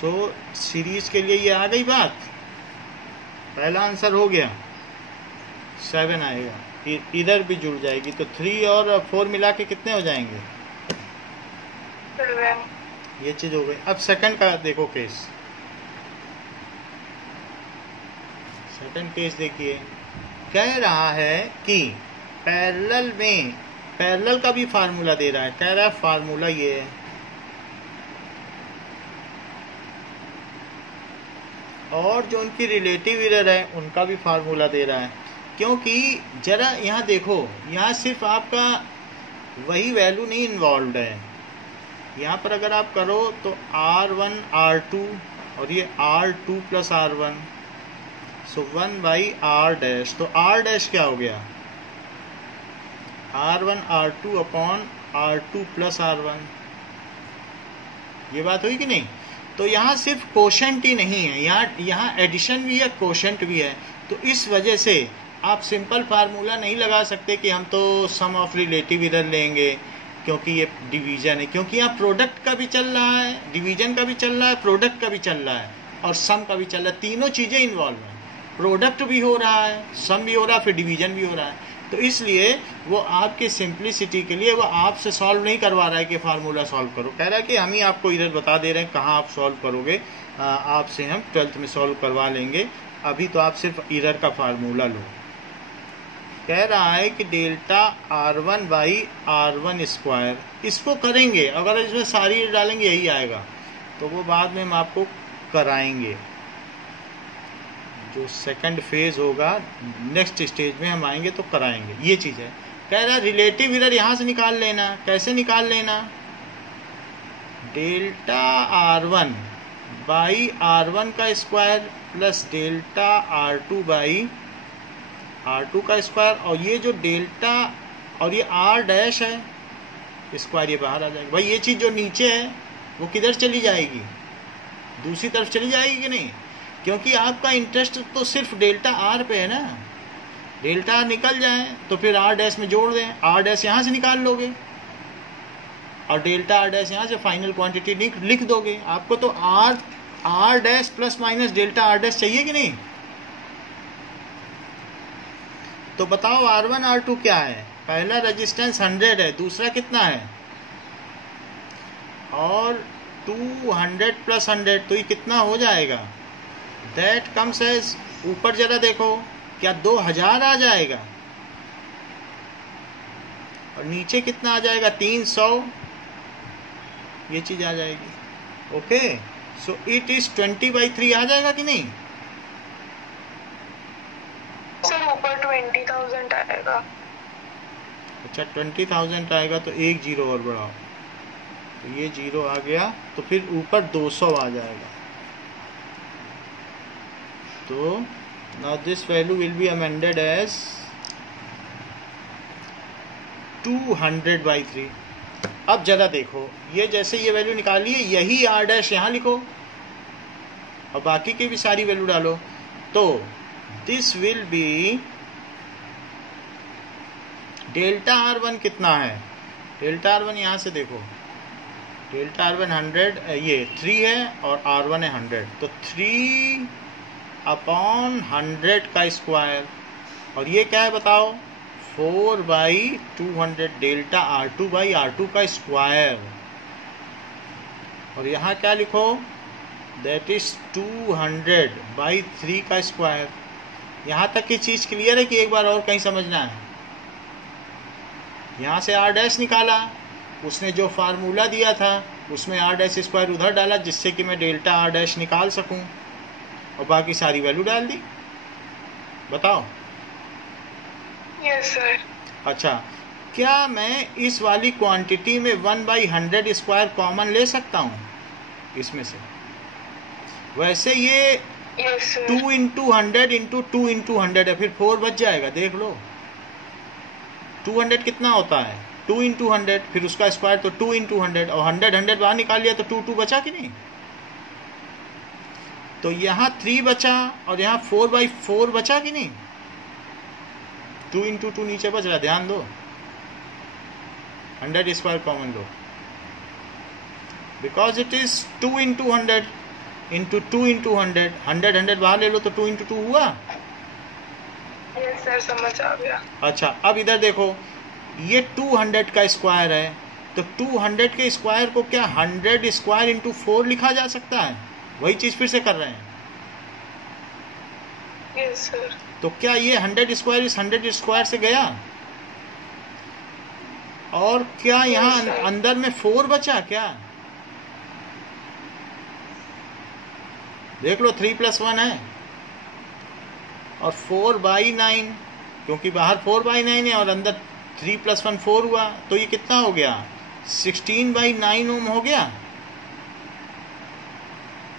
सो सीरीज के लिए ये आ गई बात, पहला आंसर हो गया, 7 आएगा, इधर भी जुड़ जाएगी, तो 3 और 4 मिला के कितने हो जाएंगे, 7। ये चीज हो गई। अब सेकंड का देखो केस, सेकंड केस देखिए, कह रहा है कि पैरेलल में, पैरेलल का भी फार्मूला दे रहा है, कह रहा है फार्मूला ये है, और जो उनकी रिलेटिव एरर है उनका भी फार्मूला दे रहा है। क्योंकि जरा यहाँ देखो, यहाँ सिर्फ आपका वही वैल्यू नहीं इन्वॉल्व है, यहाँ पर अगर आप करो तो R1 R2 और ये R2 plus R1, so 1 by R dash, तो R डैश क्या हो गया, R1 R2 upon R2 plus R1। ये बात हुई कि नहीं। तो यहाँ सिर्फ कोशेंट ही नहीं है, यहाँ एडिशन भी है, कोशेंट भी है। तो इस वजह से आप सिंपल फार्मूला नहीं लगा सकते कि हम तो सम ऑफ रिलेटिव एरर लेंगे, क्योंकि ये डिवीजन है, क्योंकि यहाँ प्रोडक्ट का भी चल रहा है, डिवीजन का भी चल रहा है, प्रोडक्ट का भी चल रहा है, और सम का भी चल रहा है। तीनों चीज़ें इन्वॉल्व हैं, प्रोडक्ट भी हो रहा है, सम भी हो रहा है, फिर डिवीजन भी हो रहा है। तो इसलिए वो आपके सिंप्लिसिटी के लिए वो आपसे सॉल्व नहीं करवा रहा है कि फार्मूला सॉल्व करो, कह रहा है कि हम ही आपको इधर बता दे रहे हैं कहाँ आप सॉल्व करोगे, आपसे हम 12th में सॉल्व करवा लेंगे, अभी तो आप सिर्फ एरर का फार्मूला लो। कह रहा है कि delta R1 by R1 square, इसको करेंगे, अगर इसमें सारी डालेंगे यही आएगा, तो वो बाद में हम आपको कराएंगे, जो सेकंड फेज होगा नेक्स्ट स्टेज में हम आएंगे तो कराएंगे, ये चीज़ है। कह रहा है रिलेटिव एरर यहाँ से निकाल लेना, कैसे निकाल लेना, डेल्टा R1 बाई R1 का square plus delta R2 by R2 का स्क्वायर, और ये जो डेल्टा और ये R डैश है स्क्वायर, ये बाहर आ जाएगा भाई। ये चीज़ जो नीचे है वो किधर चली जाएगी, दूसरी तरफ चली जाएगी कि नहीं, क्योंकि आपका इंटरेस्ट तो सिर्फ डेल्टा आर पे है ना। डेल्टा आर निकल जाए तो फिर आर डैश में जोड़ दें, आर डैश यहाँ से निकाल लोगे और डेल्टा आर डैश यहाँ से फाइनल क्वांटिटी लिख दोगे। आपको तो R dash plus minus delta R dash चाहिए कि नहीं। तो बताओ R1 R2 क्या है। पहला रेजिस्टेंस 100 है, दूसरा कितना है, और 200 प्लस 100 तो ये कितना हो जाएगा, दैट कम्स एज, ऊपर जरा देखो क्या 2000 आ जाएगा, और नीचे कितना आ जाएगा 300, ये चीज आ जाएगी। ओके, सो इट इज 20/3 आ जाएगा कि नहीं। सर ऊपर 20,000 आएगा। अच्छा 20,000 आएगा तो एक जीरो और बढ़ाओ, तो ये जीरो आ गया, तो फिर ऊपर 200 आ जाएगा। तो now this value will be amended as 200/3। अब जरा देखो, ये जैसे ये वैल्यू निकाली है, यही आर डैश यहाँ लिखो और बाकी की भी सारी वैल्यू डालो। तो this will be delta R1 कितना है, डेल्टा R1 यहाँ से देखो, डेल्टा R1 100, ये 3 है और R1 है 100, तो 3/100 का स्क्वायर, और ये क्या है बताओ, 4/200 डेल्टा R2/R2 का स्क्वायर, और यहाँ क्या लिखो, दैट इज 200/3 का स्क्वायर। यहाँ तक की चीज क्लियर है कि एक बार और कहीं समझना है। यहाँ से आर डैश निकाला, उसने जो फार्मूला दिया था उसमें आर डैश स्क्वायर उधर डाला जिससे कि मैं डेल्टा आर डैश निकाल सकूं, और बाकी सारी वैल्यू डाल दी। बताओ। Yes sir. अच्छा, क्या मैं इस वाली क्वांटिटी में 1/100 स्क्वायर कॉमन ले सकता हूँ इसमें से। वैसे ये 2 × 100 × 2 × 100 है, फिर 4 बच जाएगा, देख लो 200 कितना होता है, 2 × 100, फिर उसका स्क्वायर तो 2 × 100, और 100 बाहर निकाल लिया तो 2 बचा कि नहीं। तो यहाँ 3 बचा और यहाँ 4/4 बचा कि नहीं, 2 × 2 नीचे बच रहा, ध्यान दो, 100 square common low, because it is 2 × 100 × 2 × 100, 100 बाहर ले लो तो 2 × 2 हुआ। यस सर, समझ आ गया। अच्छा, अब इधर देखो, ये 200 का स्क्वायर है, तो 200 के स्क्वायर को क्या 100 स्क्वायर × 4 लिखा जा सकता है, वही चीज फिर से कर रहे हैं। Yes sir. तो क्या ये 100 स्क्वायर इस 100 स्क्वायर से गया, और क्या यहाँ अंदर में 4 बचा क्या, देख लो 3 + 1 है, और 4/9, क्योंकि बाहर 4/9 है और अंदर 3 + 1 4 हुआ, तो ये कितना हो गया, 16/9 ओम हो गया।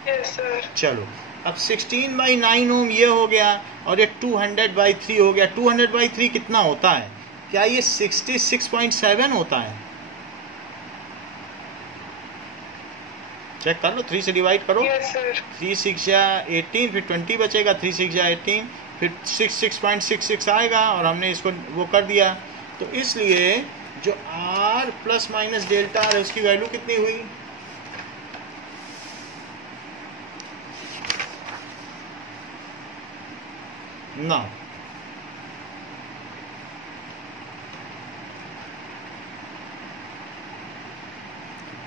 Yes sir. चलो, अब 16/9 ओम ये हो गया, और ये 200/3 हो गया। 200/3 कितना होता है, क्या ये 66.7 होता है, चेक कर लो, 3 से डिवाइड करो। Yes sir. 3 × 6 = 18, फिर 20 बचेगा, 3 × 6 = 18, फिर 66.66 आएगा, और हमने इसको वो कर दिया। तो इसलिए जो R ± डेल्टा R है उसकी वैल्यू कितनी हुई, ना,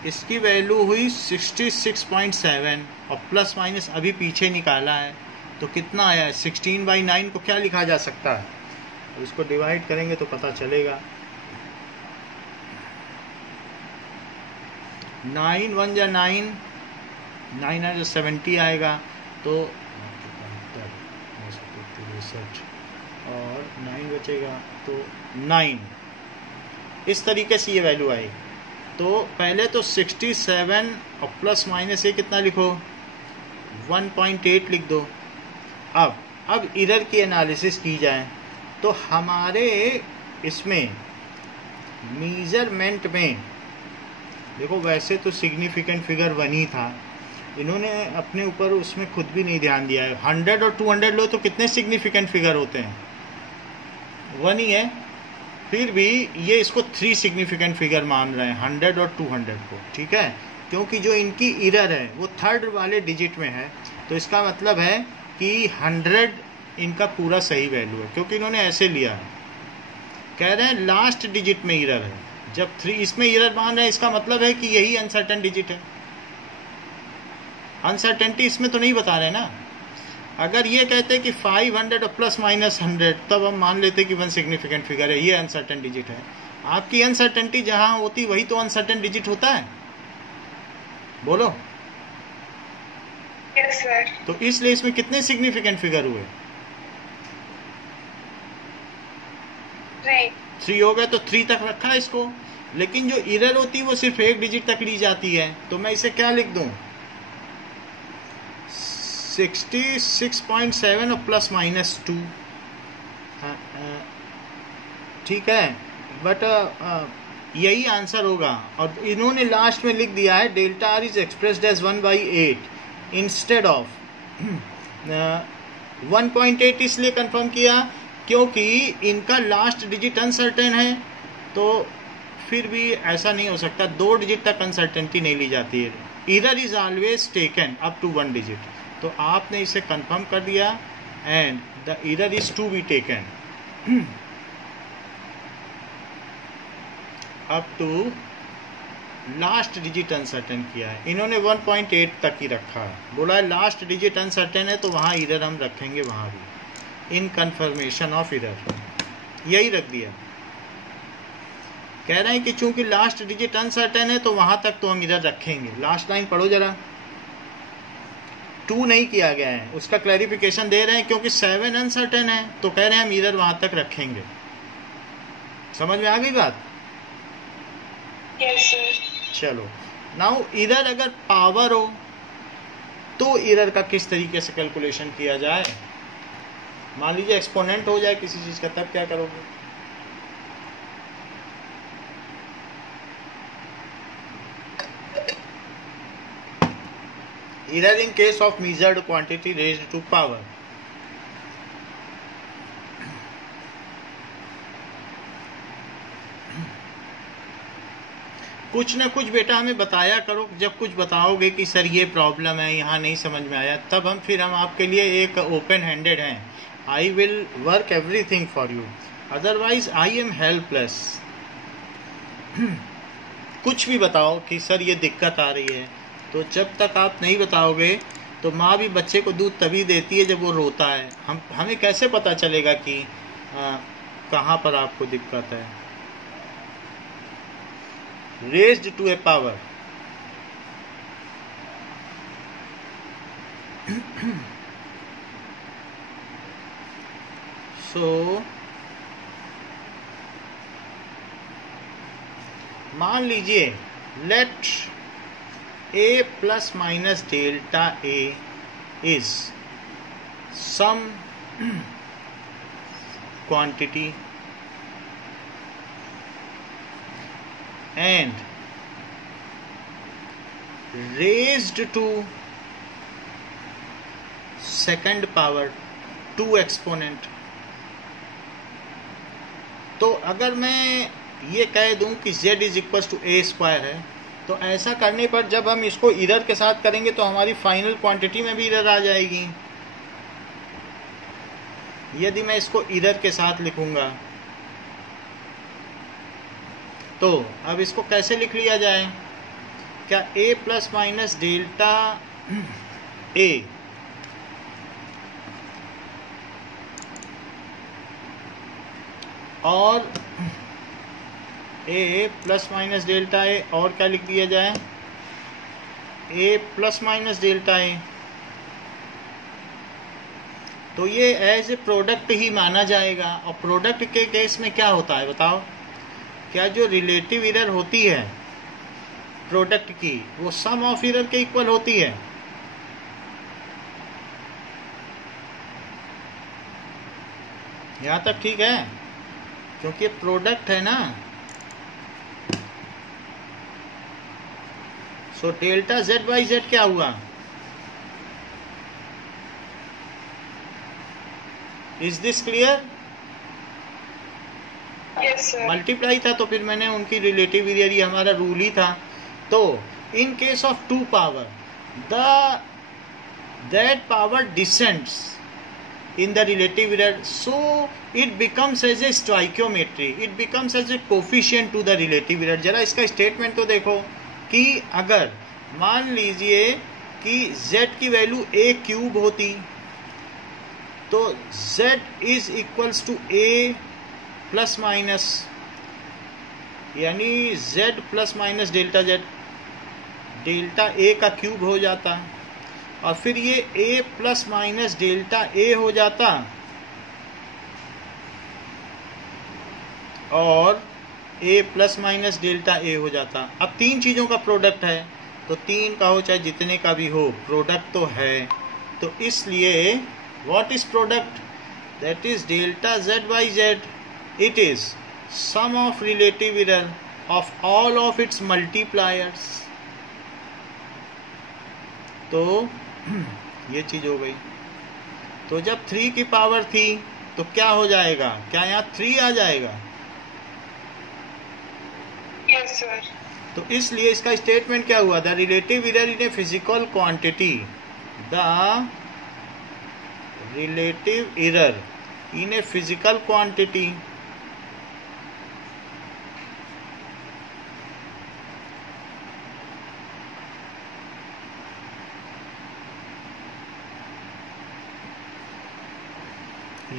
इसकी वैल्यू हुई 66.7, और प्लस माइनस अभी पीछे निकाला है तो कितना आया है, 16/9 को क्या लिखा जा सकता है, और इसको डिवाइड करेंगे तो पता चलेगा। 9 × 1 = 9, 9 × 70 आएगा, तो और 9 बचेगा तो 9, इस तरीके से ये वैल्यू आई। तो पहले तो 67 और प्लस माइनस ये कितना लिखो, 1.8 लिख दो। अब इधर की एनालिसिस की जाए तो हमारे इसमें मेजरमेंट में देखो वैसे तो सिग्निफिकेंट फिगर 1 ही था, इन्होंने अपने ऊपर उसमें खुद भी नहीं ध्यान दिया है। 100 और 200 लो तो कितने सिग्निफिकेंट फिगर होते हैं, 1 ही है, फिर भी ये इसको 3 सिग्निफिकेंट फिगर मान रहे हैं 100 और 200 को, ठीक है, क्योंकि जो इनकी इरर है वो थर्ड वाले डिजिट में है, तो इसका मतलब है कि 100 इनका पूरा सही वैल्यू है, क्योंकि इन्होंने ऐसे लिया है। कह रहे हैं लास्ट डिजिट में इरर है, जब 3 इसमें इरर मान रहे हैं इसका मतलब है कि यही अनसर्टेन डिजिट है। अनसर्टेनिटी इसमें तो नहीं बता रहे ना। अगर ये कहते कि 500 और प्लस माइनस 100 तब हम मान लेते कि 1 सिग्निफिकेंट फिगर है, ये अनसर्टेन डिजिट है। आपकी अनसर्टेनिटी जहां होती वही तो अनसर्टेन डिजिट होता है, बोलो। Yes sir. तो इसलिए इसमें कितने सिग्निफिकेंट फिगर हुए, 3 हो गए, तो 3 तक रखा है इसको। लेकिन जो इरर होती है वो सिर्फ 1 डिजिट तक ली जाती है, तो मैं इसे क्या लिख दूं, 66.7 और प्लस माइनस 2, ठीक है, बट यही आंसर होगा। और इन्होंने लास्ट में लिख दिया है delta R is expressed as 1/8 instead of 1.8, इसलिए कंफर्म किया क्योंकि इनका लास्ट डिजिट अनसर्टेन है, तो फिर भी ऐसा नहीं हो सकता, 2 डिजिट तक अनसर्टेनिटी नहीं ली जाती है। Error is always taken up to 1 digit, तो आपने इसे कंफर्म कर दिया and the error is to be taken up to last digit uncertain किया है। इन्होंने 1.8 तक ही रखा है, बोला है लास्ट डिजिट अनसर्टेन है तो वहाँ इरर हम रखेंगे, वहाँ भी इन कन्फर्मेशन ऑफ इरर, यही रख दिया। कह रहे हैं कि चूंकि लास्ट डिजिट अनसर्टेन है तो वहाँ तक तो हम इरर रखेंगे। लास्ट लाइन पढ़ो जरा, 2 नहीं किया गया है, उसका क्लैरिफिकेशन दे रहे हैं क्योंकि 7 अनसर्टेन है, तो कह रहे हैं हम इरर वहाँ तक रखेंगे। समझ में आ गई बात? Yes sir. चलो, नाउ इरर अगर पावर हो तो इरर का किस तरीके से कैलकुलेशन किया जाए। मान लीजिए एक्सपोनेंट हो जाए किसी चीज का, तब क्या करोगे? Error in case of measured quantity raised to power, कुछ ना कुछ बेटा हमें बताया करो। जब कुछ बताओगे कि सर ये प्रॉब्लम है, यहाँ नहीं समझ में आया, तब हम आपके लिए एक ओपन हैंडेड हैं। I will work everything for you, otherwise I am helpless. कुछ भी बताओ कि सर ये दिक्कत आ रही है, तो जब तक आप नहीं बताओगे तो माँ भी बच्चे को दूध तभी देती है जब वो रोता है। हमें कैसे पता चलेगा कि कहाँ पर आपको दिक्कत है। raised to a power, so मान लीजिए let a plus minus delta a is some quantity and raised to second power 2 exponent। तो अगर मैं ये कह दूं कि z is equal to a square है, तो ऐसा करने पर जब हम इसको इरर के साथ करेंगे तो हमारी फाइनल क्वांटिटी में भी इरर आ जाएगी। यदि मैं इसको इरर के साथ लिखूंगा तो अब इसको कैसे लिख लिया जाए? क्या a plus minus delta a और a plus minus delta a और क्या लिख दिया जाए? a plus minus delta a, तो ये एज ए प्रोडक्ट ही माना जाएगा। और प्रोडक्ट के केस में क्या होता है बताओ? क्या जो रिलेटिव इरर होती है प्रोडक्ट की वो सम ऑफ इरर के इक्वल होती है? यहाँ तक ठीक है, क्योंकि प्रोडक्ट है ना। तो डेल्टा जेड बाई जेड क्या हुआ? Is this clear? Yes, sir. Multiply था तो फिर मैंने उनकी रिलेटिव एरर, ये हमारा रूल ही था। तो in case of to power that power descends in the relative error, so it becomes as a stoichiometry, it becomes as a coefficient to the relative error। जरा इसका स्टेटमेंट तो देखो कि अगर मान लीजिए कि z की वैल्यू a क्यूब होती तो z is equals to a plus minus, यानी z plus minus delta z, delta a का क्यूब हो जाता और फिर ये a plus minus delta a हो जाता और a plus minus delta a हो जाता। अब तीन चीज़ों का प्रोडक्ट है तो तीन का हो चाहे जितने का भी हो, प्रोडक्ट तो है। तो इसलिए what is product? That is delta z by z, it is sum of relative error of all of its multipliers. तो ये चीज हो गई। तो जब 3 की पावर थी तो क्या हो जाएगा? क्या यहाँ 3 आ जाएगा? Yes, sir. तो इसलिए इसका स्टेटमेंट क्या हुआ? The relative error in A physical quantity, the relative error in A physical quantity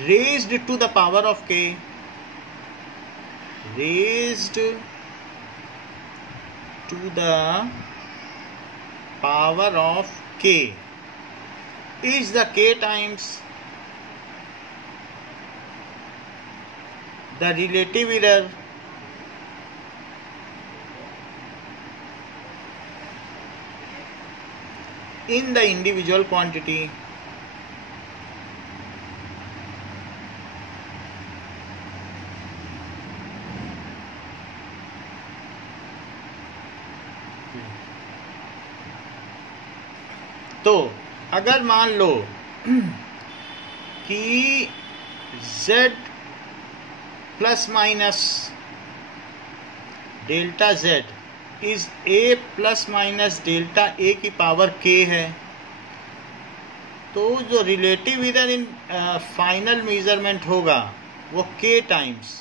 raised to the power of k, raised to the power of k is the k times the relative error in the individual quantity तो अगर मान लो कि z plus minus delta z is a plus minus delta a की power k है, तो जो relative error in final measurement होगा वो k times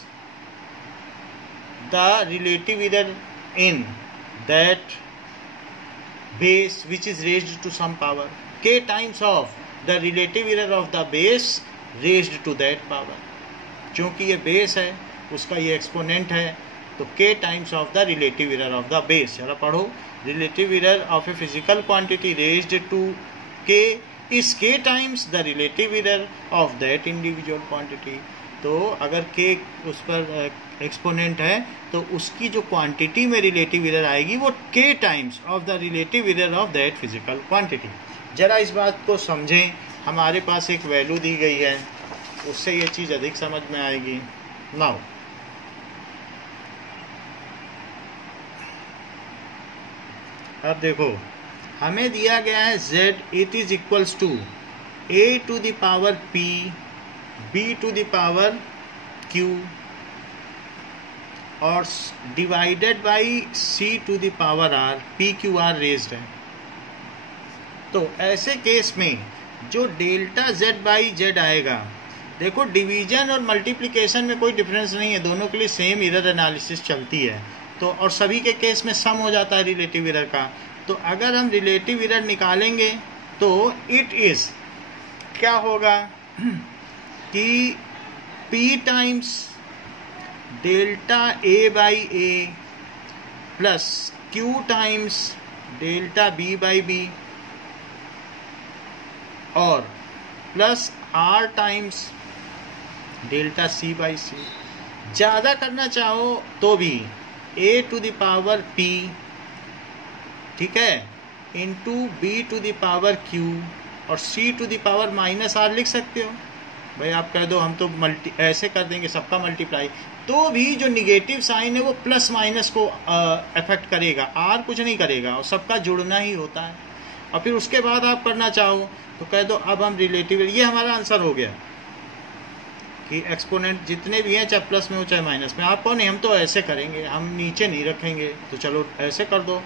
the relative error in that base which is raised to some power, k times of the relative error of the base raised to that power। क्योंकि ये base है उसका ये exponent है तो k times of the relative error of the base. जरा पढ़ो, relative error of a physical quantity raised to k is k times the relative error of that individual quantity. तो अगर k उस पर एक्सपोनेंट है तो उसकी जो क्वांटिटी में रिलेटिव एरर आएगी वो k times of the relative error of that physical quantity. जरा इस बात को समझें, हमारे पास एक वैल्यू दी गई है, उससे ये चीज़ अधिक समझ में आएगी। नाउ अब देखो, हमें दिया गया है z, it is equals to a to the power p, b to the power q और divided by c to the power r, p q r raised है। तो ऐसे केस में जो डेल्टा z बाई z आएगा, देखो division और multiplication में कोई डिफरेंस नहीं है, दोनों के लिए सेम एरर एनालिसिस चलती है। तो और सभी के केस में सम हो जाता है रिलेटिव एरर का। तो अगर हम रिलेटिव एरर निकालेंगे तो इट इज क्या होगा कि p times delta a by a plus q times delta b by b और plus r times delta c by c। ज़्यादा करना चाहो तो भी a to the power p, ठीक है, into b to the power q और c to the power minus r लिख सकते हो। भाई आप कह दो हम तो ऐसे कर देंगे सबका मल्टीप्लाई, तो भी जो निगेटिव साइन है वो प्लस माइनस को अफेक्ट करेगा, आर कुछ नहीं करेगा, और सबका जुड़ना ही होता है। और फिर उसके बाद आप करना चाहो तो कह दो अब हम रिलेटिव, ये हमारा आंसर हो गया कि एक्सपोनेंट जितने भी हैं चाहे प्लस में हो चाहे माइनस में। आपको नहीं, हम तो ऐसे करेंगे, हम नीचे नहीं रखेंगे, तो चलो ऐसे कर दो।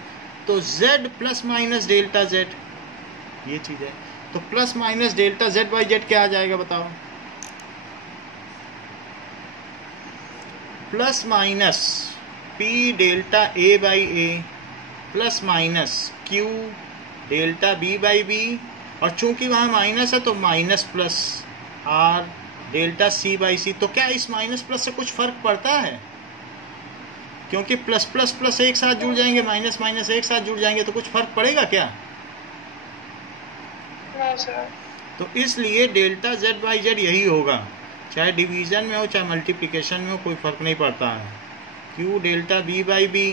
तो z plus minus delta z ये चीज़ है। तो plus minus delta z by Z क्या आ जाएगा बताओ? Plus minus p delta a by a plus minus q delta b by b, और चूंकि वहाँ माइनस है तो minus plus r delta c by c। तो क्या इस माइनस प्लस से कुछ फर्क पड़ता है? क्योंकि प्लस प्लस प्लस एक साथ जुड़ जाएंगे, माइनस माइनस एक साथ जुड़ जाएंगे, तो कुछ फर्क पड़ेगा क्या? तो इसलिए डेल्टा z बाई जेड यही होगा, चाहे डिवीजन में हो चाहे मल्टीप्लिकेशन में हो, कोई फर्क नहीं पड़ता है। q delta b by b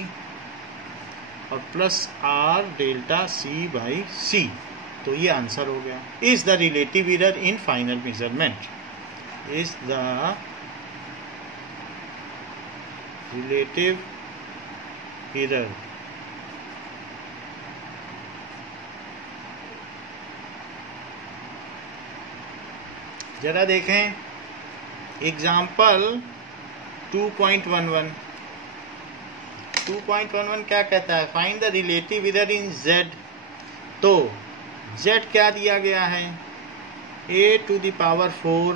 और plus r delta c by c। तो ये आंसर हो गया। Is the relative error in final measurement, is the relative error जरा देखें एग्जाम्पल 2.11। 2.11 क्या कहता है? Find the relative error in z। तो z क्या दिया गया है? a to the power 4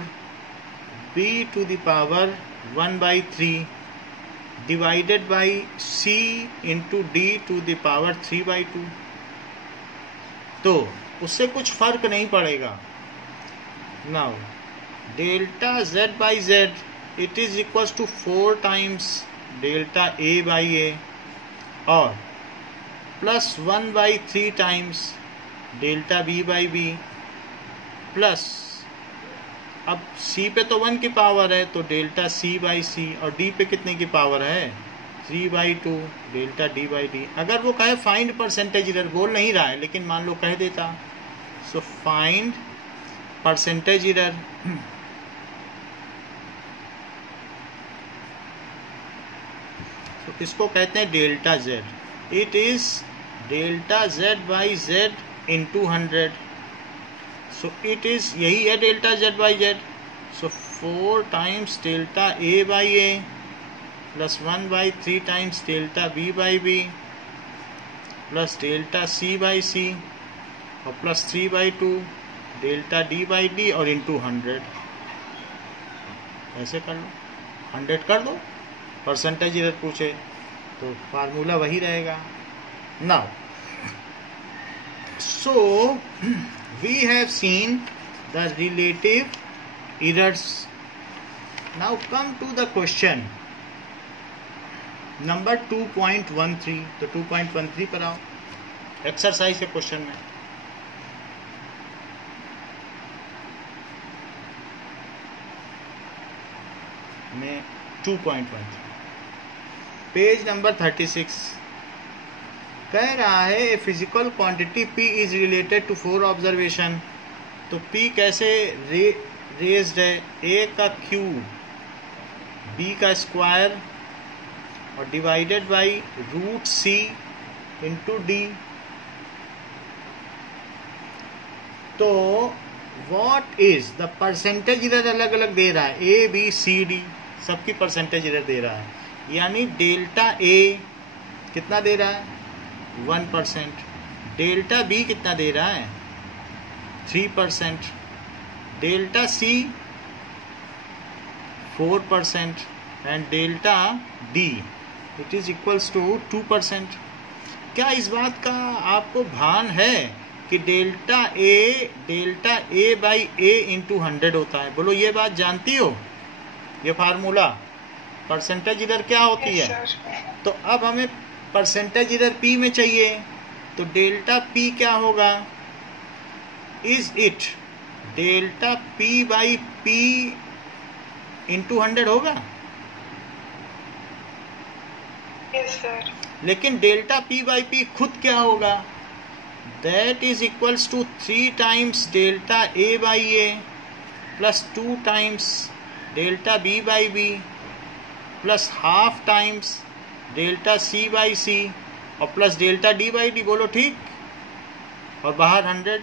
b to the power 1/3 divided by c into d to the power 3/2। तो उससे कुछ फर्क नहीं पड़ेगा। Now delta z by z it is equals to 4 times delta a by a और plus 1/3 times delta b by b plus, अब c पे तो 1 की पावर है तो डेल्टा c बाई c, और d पे कितने की पावर है? 3/2 डेल्टा d बाई d। अगर वो कहे फाइंड परसेंटेज एरर, बोल नहीं रहा है लेकिन मान लो कह देता, सो फाइंड परसेंटेज एरर। तो इसको कहते हैं delta z। It is delta z by Z into 100। So it is, यही है delta z by Z. So 4 times delta a by a plus 1/3 times delta b by b plus delta c by c और plus 3/2 delta d by d और into 100। ऐसे कर लो, 100 कर दो, percentage इधर पूछे तो फार्मूला वही रहेगा। Now so we have seen the relative errors. Now come to the question number 2.13। तो 2.13 पर आओ, एक्सरसाइज के क्वेश्चन में। में 2.13 पेज नंबर 36 कह रहा है a physical quantity P is related to 4 observation. तो P कैसे रेज्ड है? A का क्यूब, B का स्क्वायर और divided by √c into d। तो what is the percentage error? अलग अलग दे रहा है, A B C D सबकी परसेंटेज एरर दे रहा है। यानी डेल्टा A कितना दे रहा है? 1%। डेल्टा B कितना दे रहा है? 3%। Delta C 4% and delta D it is equals to 2%। क्या इस बात का आपको भान है कि delta A by A into 100 होता है? बोलो ये बात जानती हो? ये फार्मूला परसेंटेज एरर क्या होती है? तो अब हमें परसेंटेज एरर P में चाहिए, तो डेल्टा P क्या होगा? Is it delta P by P into 100 होगा? Yes, sir. लेकिन डेल्टा P बाई P खुद क्या होगा? That is equals to 3 times delta A by A plus 2 times delta B by B plus half times delta C by C और plus delta D by D. बोलो ठीक, और बाहर 100।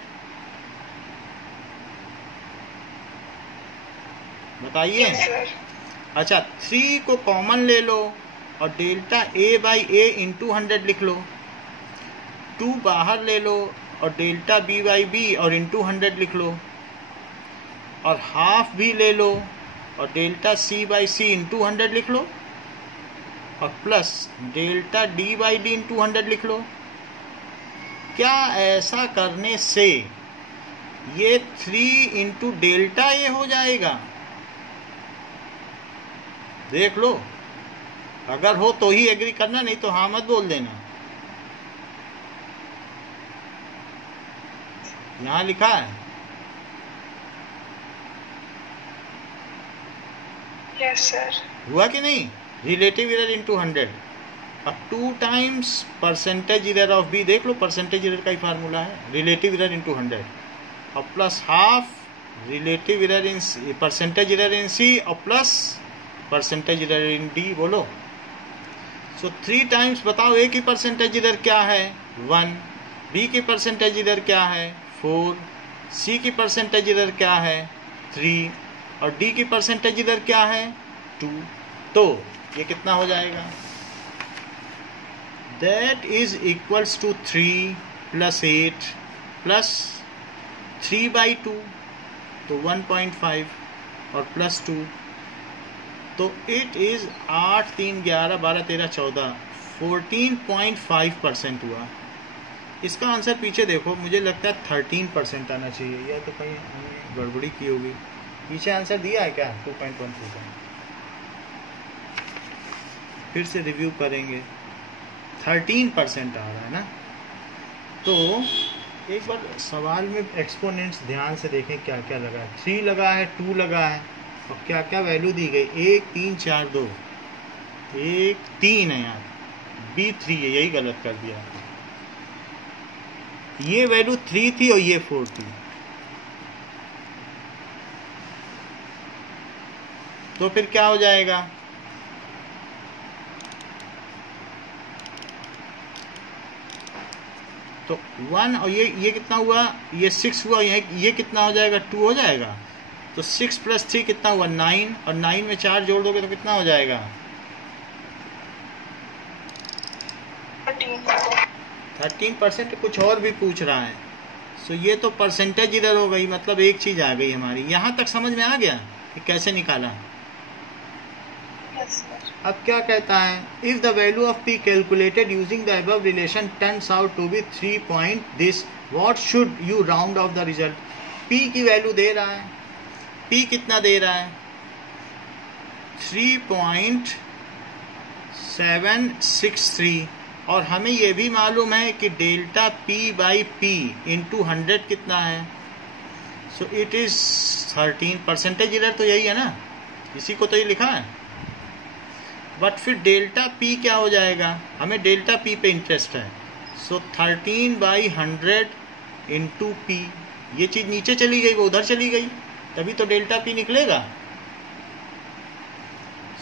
बताइए। अच्छा, 3 को कॉमन ले लो और delta A by a into 100 लिख लो। 2 बाहर ले लो और डेल्टा बी बाई बी और इंटू 100 लिख लो। और हाफ भी ले लो और delta C by c into 100 लिख लो। और plus delta D by d into 100 लिख लो। क्या ऐसा करने से ये 3 इंटू डेल्टा ए हो जाएगा? देख लो, अगर हो तो ही एग्री करना, नहीं तो हाँ मत बोल देना। यहां लिखा है। Yes sir. हुआ कि नहीं? Relative error into 100। अब 2 टाइम्स परसेंटेज एरर ऑफ बी, देख लो परसेंटेज एरर का ही फार्मूला है, रिलेटिव एरर इंटू 100। और plus half relative error in percentage error in C और plus percentage error in D. बोलो। सो 3 टाइम्स बताओ ए की परसेंटेज एरर क्या है 1, बी की परसेंटेज एरर क्या है 4, सी की परसेंटेज एरर क्या है 3 और डी की परसेंटेज एरर क्या है 2। तो ये कितना हो जाएगा? That is equals to 3 plus 8 plus 3/2 तो 1.5 और प्लस 2 तो इट इज 8 3 11 12 13 14 14.5% हुआ। इसका आंसर पीछे देखो, मुझे लगता है 13% आना चाहिए, या तो कहीं हमने गड़बड़ी की होगी। पीछे आंसर दिया है क्या 2.1%? फिर से रिव्यू करेंगे। 13% आ रहा है ना। तो एक बार सवाल में एक्सपोनेंट्स ध्यान से देखें क्या क्या लगा है। 3 लगा है, 2 लगा है और क्या क्या वैल्यू दी गई 1 3 4 2 1 3 है यार, B3 है, यही गलत कर दिया। ये वैल्यू 3 थी और ये 4 थी। तो फिर क्या हो जाएगा? तो 1 और ये कितना हुआ? ये 6 हुआ। ये कितना हो जाएगा? 2 हो जाएगा। तो 6 प्लस 3 कितना हुआ 9 और 9 में 4 जोड़ दोगे तो कितना हो जाएगा 13%। कुछ और भी पूछ रहा है। सो ये तो परसेंटेज इधर हो गई, मतलब एक चीज आ गई हमारी। यहाँ तक समझ में आ गया कि कैसे निकाला? अब क्या कहता है? If the value of P calculated using the above relation turns out to be 3 point this, what should you round off the result? P की वैल्यू दे रहा है। पी कितना दे रहा है? 3.763 और हमें यह भी मालूम है कि delta P by P into 100 कितना है। So it is 13%। इधर तो यही है ना, इसी को तो ये लिखा है। बट फिर डेल्टा पी क्या हो जाएगा? हमें डेल्टा पी पे इंटरेस्ट है। सो 13/100 इंटू पी, ये चीज नीचे चली गई, वो उधर चली गई, तभी तो डेल्टा पी निकलेगा।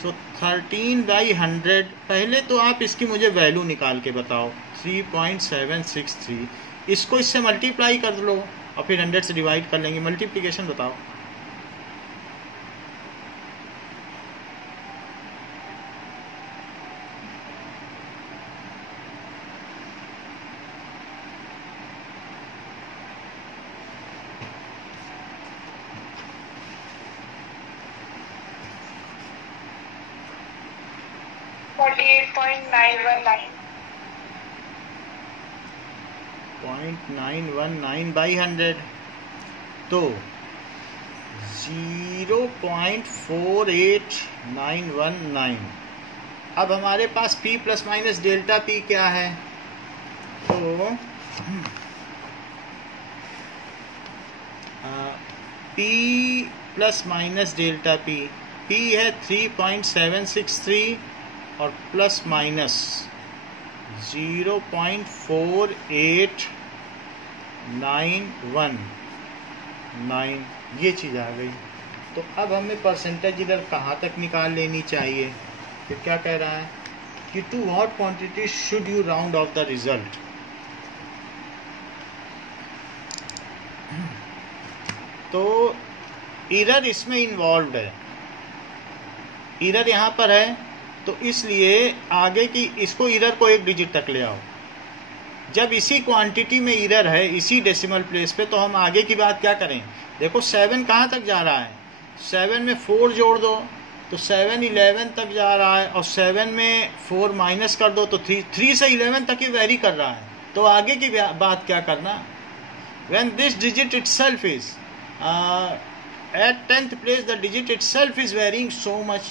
सो 13/100। पहले तो आप इसकी मुझे वैल्यू निकाल के बताओ 3.763। इसको इससे मल्टीप्लाई कर लो और फिर 100 से डिवाइड कर लेंगे। मल्टीप्लिकेशन बताओ। .919/100 तो 0.48919। अब हमारे पास P plus minus delta P क्या है? तो P plus minus delta P है 3.763 और प्लस माइनस 0.48919, ये चीज़ आ गई। तो अब हमें परसेंटेज इधर कहाँ तक निकाल लेनी चाहिए? फिर क्या कह रहा है कि to what quantity should you round off the result. तो एरर इसमें इन्वॉल्व है, एरर यहाँ पर है, तो इसलिए आगे की इसको एरर को 1 डिजिट तक ले आओ। जब इसी क्वांटिटी में एरर है इसी डेसिमल प्लेस पे, तो हम आगे की बात क्या करें? देखो 7 कहाँ तक जा रहा है, 7 में 4 जोड़ दो तो 7 11 तक जा रहा है, और 7 में 4 माइनस कर दो तो 3 से 11 तक ही वेरी कर रहा है। तो आगे की बात क्या करना? When this digit itself is at 10th place, the digit itself is varying so much,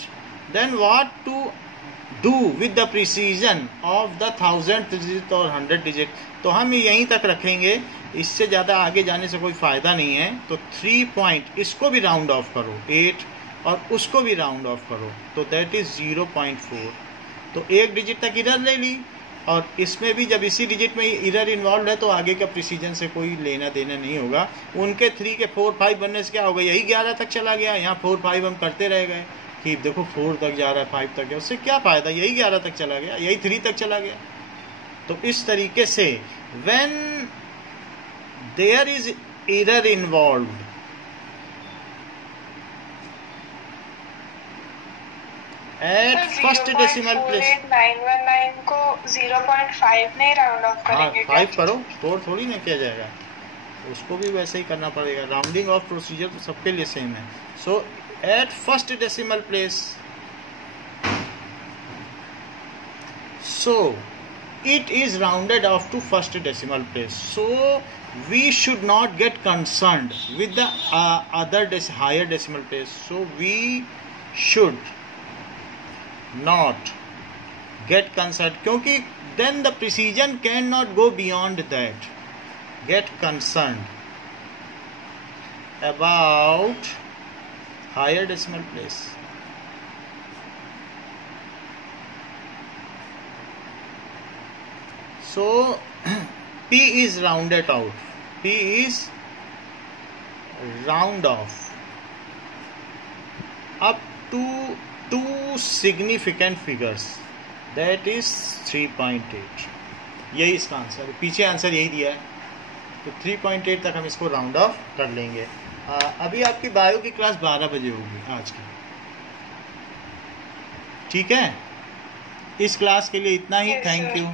then what to do with the precision of the 1000th digit or 100 digit? तो हम यहीं तक रखेंगे, इससे ज़्यादा आगे जाने से कोई फ़ायदा नहीं है। तो 3 पॉइंट इसको भी राउंड ऑफ करो 8 और उसको भी राउंड ऑफ करो, तो दैट इज़ 0.4। तो 1 डिजिट तक इधर ले ली, और इसमें भी जब इसी डिजिट में एरर इन्वॉल्व है तो आगे का प्रिसीजन से कोई लेना देना नहीं होगा। उनके 3 के 4 5 बनने से क्या होगा, यही 11 तक चला गया। यहाँ 4 5 हम करते रह गए कि देखो 4 तक जा रहा है, 5 तक गया, उससे क्या फ़ायदा, यही 11 तक चला गया, यही 3 तक चला गया। तो इस तरीके से when there is error involve, at first decimal place 919 को 0.5 नहीं राउंड ऑफ करेंगे? 5 करो, 4 थोड़ी ना किया जाएगा, उसको भी वैसे ही करना पड़ेगा। राउंडिंग ऑफ प्रोसीजर तो सबके लिए सेम है। So at first decimal place, so it is rounded off to first decimal place, so we should not get concerned with the other higher decimal place. So we should not get concerned, क्योंकि then the precision cannot go beyond that. Get concerned about higher decimal place. So P is rounded out. P is round off up to 2 significant figures, that is 3.8। यही इसका answer है, पीछे answer यही दिया है। तो 3.8 तक हम इसको राउंड ऑफ कर लेंगे। अभी आपकी बायो की क्लास 12 बजे होगी आज की, ठीक है? इस क्लास के लिए इतना ही। Thank you.